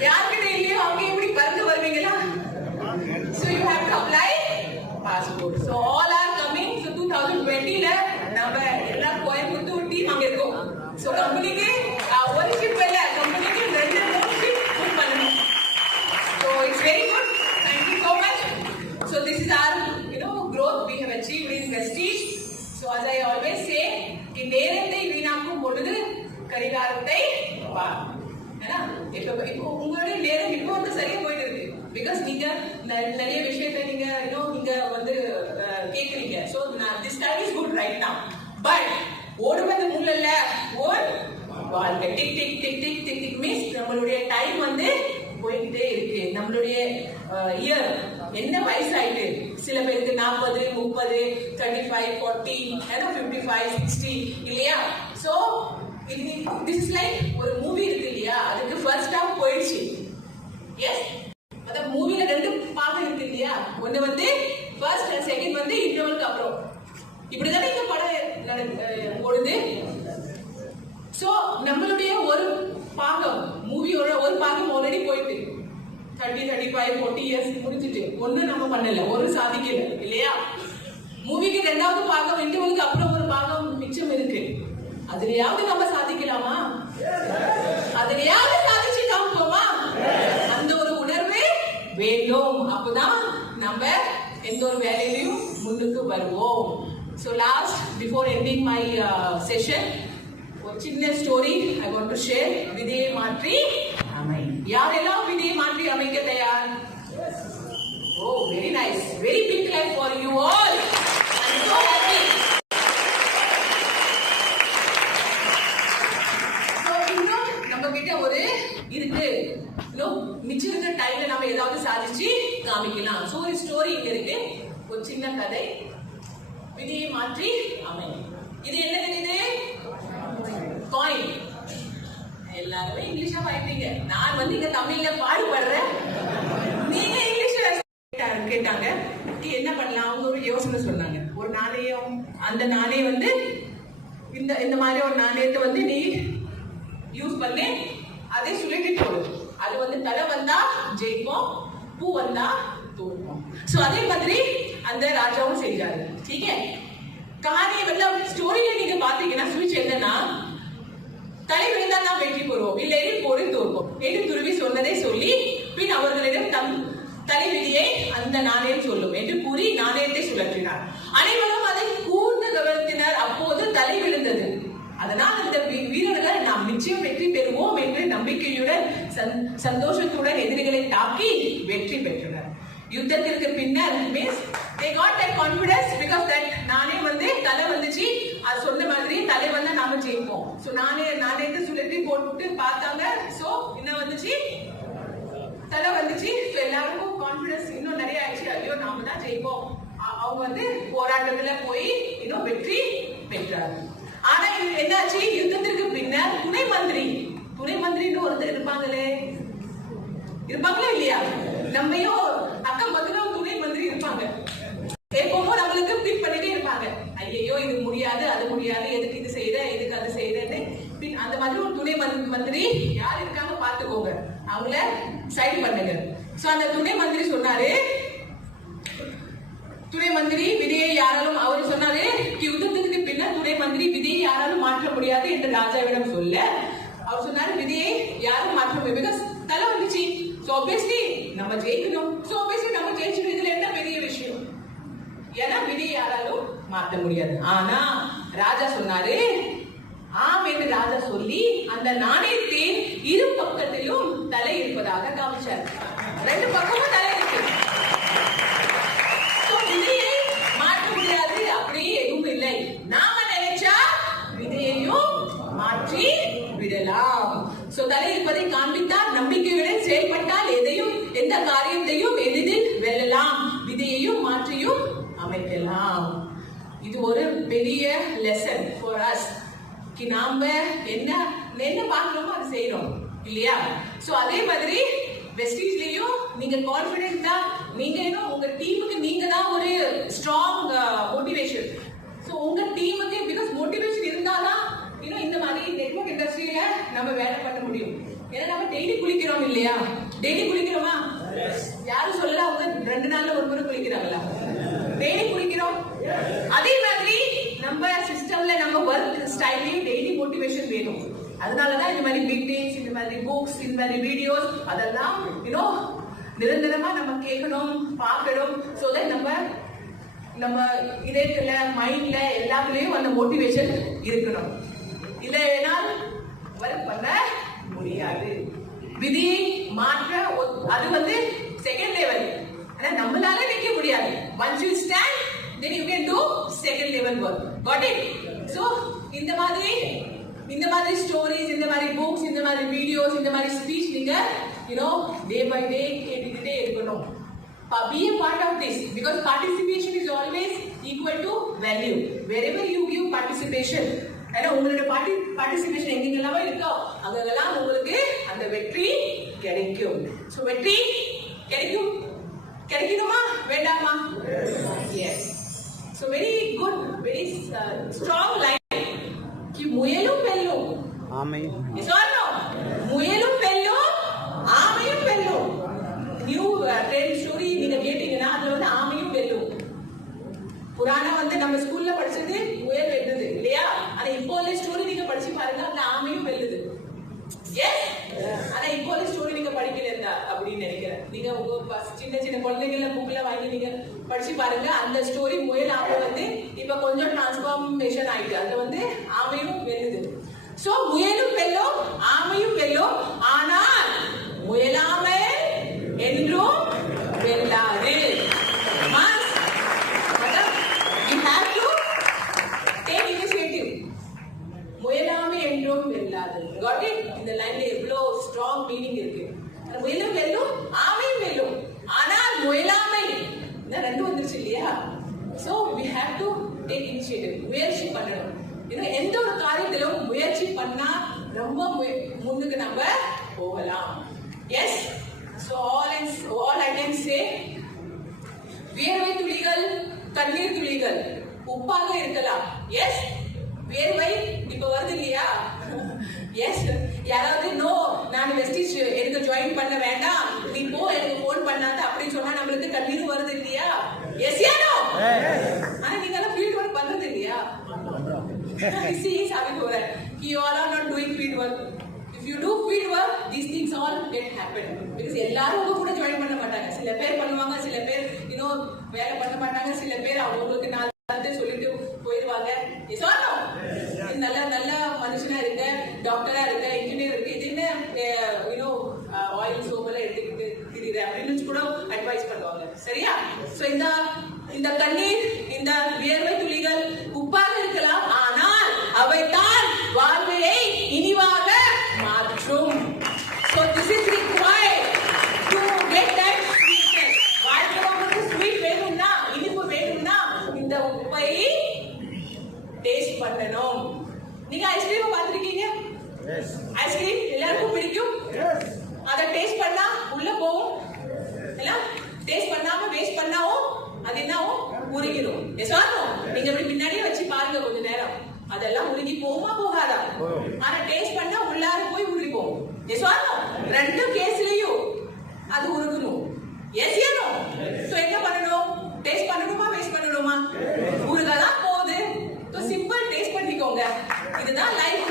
யார்கிட்ட இல்லையோ அவங்க எப்படி பறந்து வருவீங்களா? So you have to apply passport. So all are coming. So 2020ல நம்ம எல்லா கோயம்புத்தூர் டீம் அங்க இருக்கோம். ஸோ கம்பெனிக்கு ஒரு ஷிப் இல்ல, கம்பெனிக்கு 2-3 ஷிப் புக் பண்ணணும். So it's very good. Thank you so much. So this is our growth we have achieved in Vestige. So as I always say, நேரத்தை வீணாக்கும் பொழுது கடிகாரத்தை பார். ஏன்னா இப்போ உங்களுடைய நேரம் இப்போ வந்து சரியா போயிட்டு இருக்கு. பிகாஸ் நீங்க நிறைய விஷயத்தை நீங்க நீங்க வந்து கேக்குறீங்க. So this time is good right now. But ஓடுவது முள்ளல்ல, ஓர் வாழ்க்கை. Tick tick tick tick tick tick means நம்மளுடைய டைம் வந்து போயிட்டே இருக்கு. நம்மளுடைய இயர் என்ன வயசாயிட்டு, சில பேருக்கு 40, 30, 35, 40, 55, 60 இல்லையா? சோ this is like ஒரு மூவி இருக்கு இல்லையா, அதுக்கு ஃபர்ஸ்ட் ஹாஃப் போயிடுச்சு. எஸ், அந்த மூவில 2 பாகம் இருக்கு இல்லையா, ஒன்னு வந்து ஃபர்ஸ்ட் அண்ட் செகண்ட் வந்து இன்டர்வலுக்கு அப்புறம். இப்படிதானே இந்த படம் ஓடுது. சோ நம்மளுடைய ஒரு பாகம் மூவியோட ஒரு பாகம் ஆல்ரெடி போயிட்டு 30, 35, 40 இயர்ஸ் முடிஞ்சிட்டு ஒன்னும் நம்ம பண்ணல, ஒரு சாதிக்கல இல்லையா? மூவிக்கு 2வது பாகம் இன்டர்வலுக்கு அப்புறம் ஒரு பாகம் மிச்சம் இருக்கு. அதுலயாவது நம்ம சாதிக்கலாமா? அதுலயாவது சாதிச்சு காமிப்போமா? அந்த ஒரு உணர்வே வேண்டும். அப்பதான் நம்ம எந்த ஒரு வேலையிலையும் முன்னுக்கு வருவோம். So last, before ending my session, ஒரு சின்ன story I want to share. விதையை மாற்றி அமை. யாரெல்லாம் விதையை மாற்றி அமைக்க தயார்? Oh, very nice. Very big clap for you all. I'm so happy. So இன்னும் நம்ம கிட்ட ஒரு இருக்கு. மிச்சம் இருக்கிற டைம்ல நம்ம ஏதாவது சாதிச்சு காமிக்கலாம். So ஒரு ஸ்டோரி இங்க இருக்கு. ஒரு சின்ன கதை. விதையை மாற்றி அமை. இது என்ன தெரியுது? காயின். எல்லாருமே இங்கிலீஷா படிப்பீங்க. நான் வந்து இங்க தமிழ்ல பாடுபடுறேன், நீங்க இங்கிலீஷ்ல கேட்டாங்க. என்ன பண்ணலாம்? அவங்க ஒரு யோசனை சொன்னாங்க. ஒரு நாணயம், அந்த நாணயம் வந்து இந்த மாதிரி ஒரு நாணயத்தை வந்து நீ யூஸ் பண்ணி அதை சுழட்டி போடு. அது வந்து தலை வந்தா ஜெயிப்போம், பூ வந்தா தோற்போம். சோ அதே மாதிரி அந்த ராஜாவும் செஞ்சாரு. ठीक है? கहानी मतलब ஸ்டோரியில நீங்க பாத்தீங்கன்னா சுவிட்ச் என்னன்னா, தலை விழுந்தால் நாம் வெற்றி பெறுவோம், இல்லையே போரை தோற்போம் என்று துருவி சொன்னதை சொல்லி பின் அவர்களிடம் தலை விதியை அந்த நாணயம் சொல்லும் என்று கூறி நாணயத்தை சுழற்றினார். அனைவரும் அதை கூர்ந்து கவனித்தனர். அப்போது தலை விழுந்தது. அதனால் அந்த வீரர்கள் நாம் நிச்சயம் வெற்றி பெறுவோம் என்று நம்பிக்கையுடன் சந்தோஷத்துடன் எதிரிகளை தாக்கி வெற்றி பெற்றனர். யுத்தத்திற்கு பின்னர் means they got that confidence because that நாணயம் வந்து தலை வந்துச்சு. அது சொன்ன மாதிரி தலை வந்தா நாம ஜெயிப்போம். சோ நாணயத்தை சுழற்றி போட்டு பார்த்தாங்க. சோ என்ன வந்துச்சு? தலை வந்துச்சு. சோ எல்லாருக்கும் கான்ஃபிடன்ஸ் இன்னும் நிறைய ஆயிடுச்சு. ஐயோ நாம தான் ஜெயிப்போம். அவங்க வந்து போராட்டத்துல போய் இன்னும் வெற்றி பெற்றாங்க. ஆனா என்னாச்சு? யுத்தத்திற்கு பின்னர் துணை மந்திரின்னு ஒருத்தர் இருப்பாங்களா இல்லையா? நம்மையும் அக்கம் பக்கத்துல துணை மந்திரி இருப்பாங்க. எப்பவும் நம்மளுக்கு பின் பண்ணிட்டே இருப்பாங்க. ஐயோ இது முடியாது, அது முடியாது, எதுக்கு இது செய்யற, எதுக்கு அது செய்யறன்னு. பின் அந்த மாதிரி ஒரு துணை மந்திரி யார் இருக்காங்க பாத்துக்கோங்க, அவங்கள சைடு பண்ணுங்க. சோ அந்த துணை மந்திரி சொன்னாரு, துணை மந்திரி விதியை யாராலும், அவர் சொன்னாரு யுத்தத்துக்கு பின்னர் துணை மந்திரி விதியை யாராலும் மாற்ற முடியாது என்று ராஜாவிடம் சொல்ல, அவர் சொன்னாரு விதியை யாரும் மாற்ற முடியாது. பிகாஸ் தலை வந்துச்சு. சோ ஆப்வியஸ்லி நம்ம ஜெயிக்கணும். சோ ஆப்வியஸ்லி நம்ம ஜெயிச்சிடும். இதுல என்ன பெரிய விஷயம்? ஏன்னா விதியை யாராலும் மாற்ற முடியாது. ஆனா ராஜா சொன்னாரு ஆம் என்று ராஜா சொல்லி அந்த நாணயத்தின் இரு பக்கத்திலும் தலை இருப்பதாக காமிச்சார். 2 பக்கமும் தலை இருக்கு. விதியை மாற்ற முடியாது அப்படியே எதுவும் இல்லை. நாம நினைச்சா விதையையும் மாற்றி விடலாம். சோ தலை இருப்பதை காண்பித்தால் நம்பிக்கையுடன் செயல்பட்டால் எதையும் எந்த காரியத்தையும் எளிதில் வெல்லலாம். விதையையும் மாற்றியும் அமைக்கலாம். இது ஒரு பெரிய லெசன் ஃபார் அஸ். நாம என்ன பார்க்கிறோமோ அது செய்யறோம் இல்லையா? சோ அதே மாதிரி வெஸ்டீஜ்லயும் நீங்க கான்பிடென்ட்டா நீங்க இன்னும் உங்க டீமுக்கு நீங்க தான் ஒரு ஸ்ட்ராங் மோட்டிவேஷன். ஸோ உங்க டீமுக்கு பிகாஸ் மோட்டிவேஷன் இருந்தாதான் இன்னும் இந்த மாதிரி நெட்வொர்க் இண்டஸ்ட்ரியில நம்ம வேலை பண்ண முடியும். ஏன்னா நம்ம டெய்லி குளிக்கிறோம் இல்லையா? டெய்லி குளிக்கிறோமா? யாரும் சொல்லல அவங்க 2 நாள்ல ஒரு முறை குளிக்கிறாங்களா? டெய்லி குளிக்கிறோம். அதே மாதிரி நம்ம சிஸ்டம்ல நம்ம ஒர்க் ஸ்டைலையும் டெய்லி மோட்டிவேஷன் வேணும். அதனாலதான் இந்த மாதிரி மீட்டிங்ஸ், இந்த மாதிரி புக்ஸ், இந்த மாதிரி வீடியோஸ் அதெல்லாம் நிரந்தரமா நம்ம கேட்கணும், பார்க்கணும். சோ தட் நம்ம இதயத்துல, மைண்ட்ல எல்லாத்துலயும் அந்த மோட்டிவேஷன் இருக்கணும். இல்லைன்னா ஒர்க் பண்ண முடியாது. விதியை மாற்ற அது செகண்ட் லெவல். ஆனா நம்மளால நிக்க முடியாது. once you stand then you can do second level work. got it? so இந்த மாதிரி ஸ்டோரிஸ், இந்த மாதிரி புக்ஸ், இந்த மாதிரி வீடியோஸ், இந்த மாதிரி ஸ்பீச் நீங்க டே பை டே கேட்டுக்கிட்டே இருக்கணும். Be a part of this because participation is always equal to value. Wherever you give participation, உங்களோட பார்ட்டிசிபேஷன் எங்கெல்லாம் இருக்கோ அங்கெல்லாம் உங்களுக்கு அந்த வெற்றி கிடைக்கும். சோ வெற்றி கிடைக்குமா வேண்டாமா? Yes. So very good, very strong line. முயலும் வெல்லும். ஆமையும். Yes or no? முயலும் வெல்லும், ஆமையும் வெல்லும். நியூ ட்ரெண்ட் ஸ்டோரி நீங்க கேட்டீங்கன்னா அதுல ஆமையும் வெல்லும். புராணம் நம்ம ஸ்கூல்ல படிச்சது முயல் வெல்லுது இல்லையா? ஆனா இப்போ உள்ள ஸ்டோரி நீங்க படிச்சு பாருங்க, அந்த ஆமையும் வெல்லுது. எஸ். ஆனா இப்போ உள்ள ஸ்டோரி நீங்க படிக்கல அப்படின்னு நினைக்கிறேன். நீங்க உங்க சின்ன குழந்தைங்கள புக்ல வாங்கி நீங்க படிச்சு பாருங்க. அந்த ஸ்டோரி முயல் ஆமை இப்ப கொஞ்சம் டிரான்ஸ்ஃபார்மேஷன் ஆயிட்டு அது ஆமையும் வெல்லுது. சோ முயலும் வெல்லும், ஆமையும் வெல்லும். ஆனால் முயலாமை என்றும் வெல்லாது. முயலாமை என்றும் வெல்லாது. got it? இந்த லைன்ல எவ்வளவு ஸ்ட்ராங் மீனிங் இருக்கு. முயலும் வெல்லும், ஆமையும் வெல்லும். ஆனால் முயலாமை ரெண்டும் வந்துருச்சு இல்லையா? so we have to take initiative. முயற்சி பண்ணணும். எந்த ஒரு காரியத்திலும் முயற்சி பண்ணா ரொம்ப முன்னுக்கு நம்ம போகலாம். S. so all I can say, வியர்வை துளிகள், தண்ணீர் துளிகள் உப்பாக இருக்கலாம். எஸ். வேர்வை இப்ப வருது இல்லையா? எஸ். யாராவது நோ நான் வெஸ்டிஜ் எனக்கு ஜாயின் பண்ண வேண்டாம், நீ போ, எனக்கு போன் பண்ணாத அப்படின்னு சொன்னா நம்மளுக்கு கண்ணீர் வருது இல்லையா? Yes ya no? ஆனா நீங்க எல்லாம் ஃபீல்ட் ஒர்க் பண்றது இல்லையா? see சாவி போற you all are not doing field work. if you do field work these things all get happen because எல்லாரும் உங்க கூட ஜாயின் பண்ண மாட்டாங்க. சில பேர் பண்ணுவாங்க, சில பேர் வேலை பண்ண மாட்டாங்க, சில பேர் அவங்களுக்கு நாலு சொல்லிட்டு போயிடுவாங்க. நல்ல நல்ல மனுஷனா இருக்க, டாக்டரா இருக்க, இன்ஜினியர் இருக்கு, இது என்ன ஆயில் சோப் எல்லாம் எடுத்துக்கிட்டு திரியுற அப்படின்னு கூட அட்வைஸ் பண்ணுவாங்க. சரியா? சோ இந்த கண்ணீர், இந்த வியர்வை துளிகள் உப்பாக இருக்கலாம், ஆனால் அவைதான் வாழ்வையை இனிவாக மாற்றும். So this is required to get that sweetness. வாழ்க்கைக்கு ஸ்வீட் வேணும்னா, இனிப்பு வேணும்னா இந்த உப்பை டேஸ்ட் பண்ணணும். நீங்க ஐஸ்கிரீம் பார்த்திருக்கீங்க? ஐஸ்கிரீம் எல்லாருக்கும் பிடிக்கும். அத டேஸ்ட் பண்ணா உள்ள போகும். டேஸ்ட் பண்ணாம வேஸ்ட் பண்ணாவும் அது என்னவும் உருகிடும். நீங்க இப்படி பின்னாடியே வச்சு பாருங்க கொஞ்ச நேரம், அதெல்லாம் உருகி போகுமா போகாதா? ஆனா டேஸ்ட் பண்ணா உள்ளார போய் உருகி போகும். ரெண்டு கேஸ்லயும் அது உருகணும். எஸ் ஏனோ? சோ என்ன பண்ணணும்? டேஸ்ட் பண்ணணுமா வேஸ்ட் பண்ணணுமா? உருகதான் போகுது. சிம்பிள் டேஸ்ட் பண்ணிக்கோங்க. இதுதான் லைஃப்.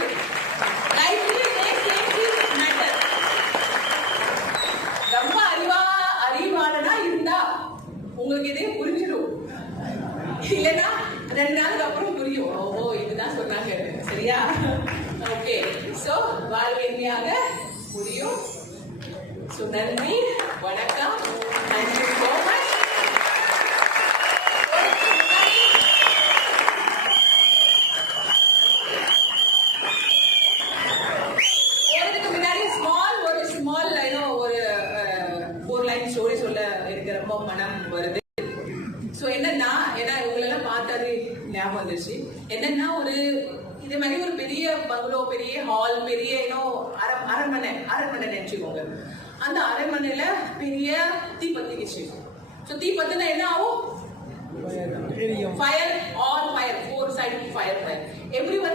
மேட்டர். ரொம்ப அறிவாளனா இருந்தா உங்களுக்கு இதே புரிஞ்சிடும். இல்லைன்னா 2 நாளுக்கு அப்புறம் புரியும். ஓ இதுதான் சொன்னாங்க. சரியா? ஓகே. சோ வாழ்வியமையாக புரியும். சோ நன்றி, வணக்கம். Thank you so much. என்னன்னா இதே மாதிரி ஒரு பெரிய பங்களோ, பெரிய ஹால், பெரிய அரண்மனை நினைச்சுக்கோங்க. அந்த அரண்மனையில பெரிய தீ பத்திக்கிச்சு. So தீ பத்தினா என்ன ஆகும்? Fire, all fire, four side fire. Everyone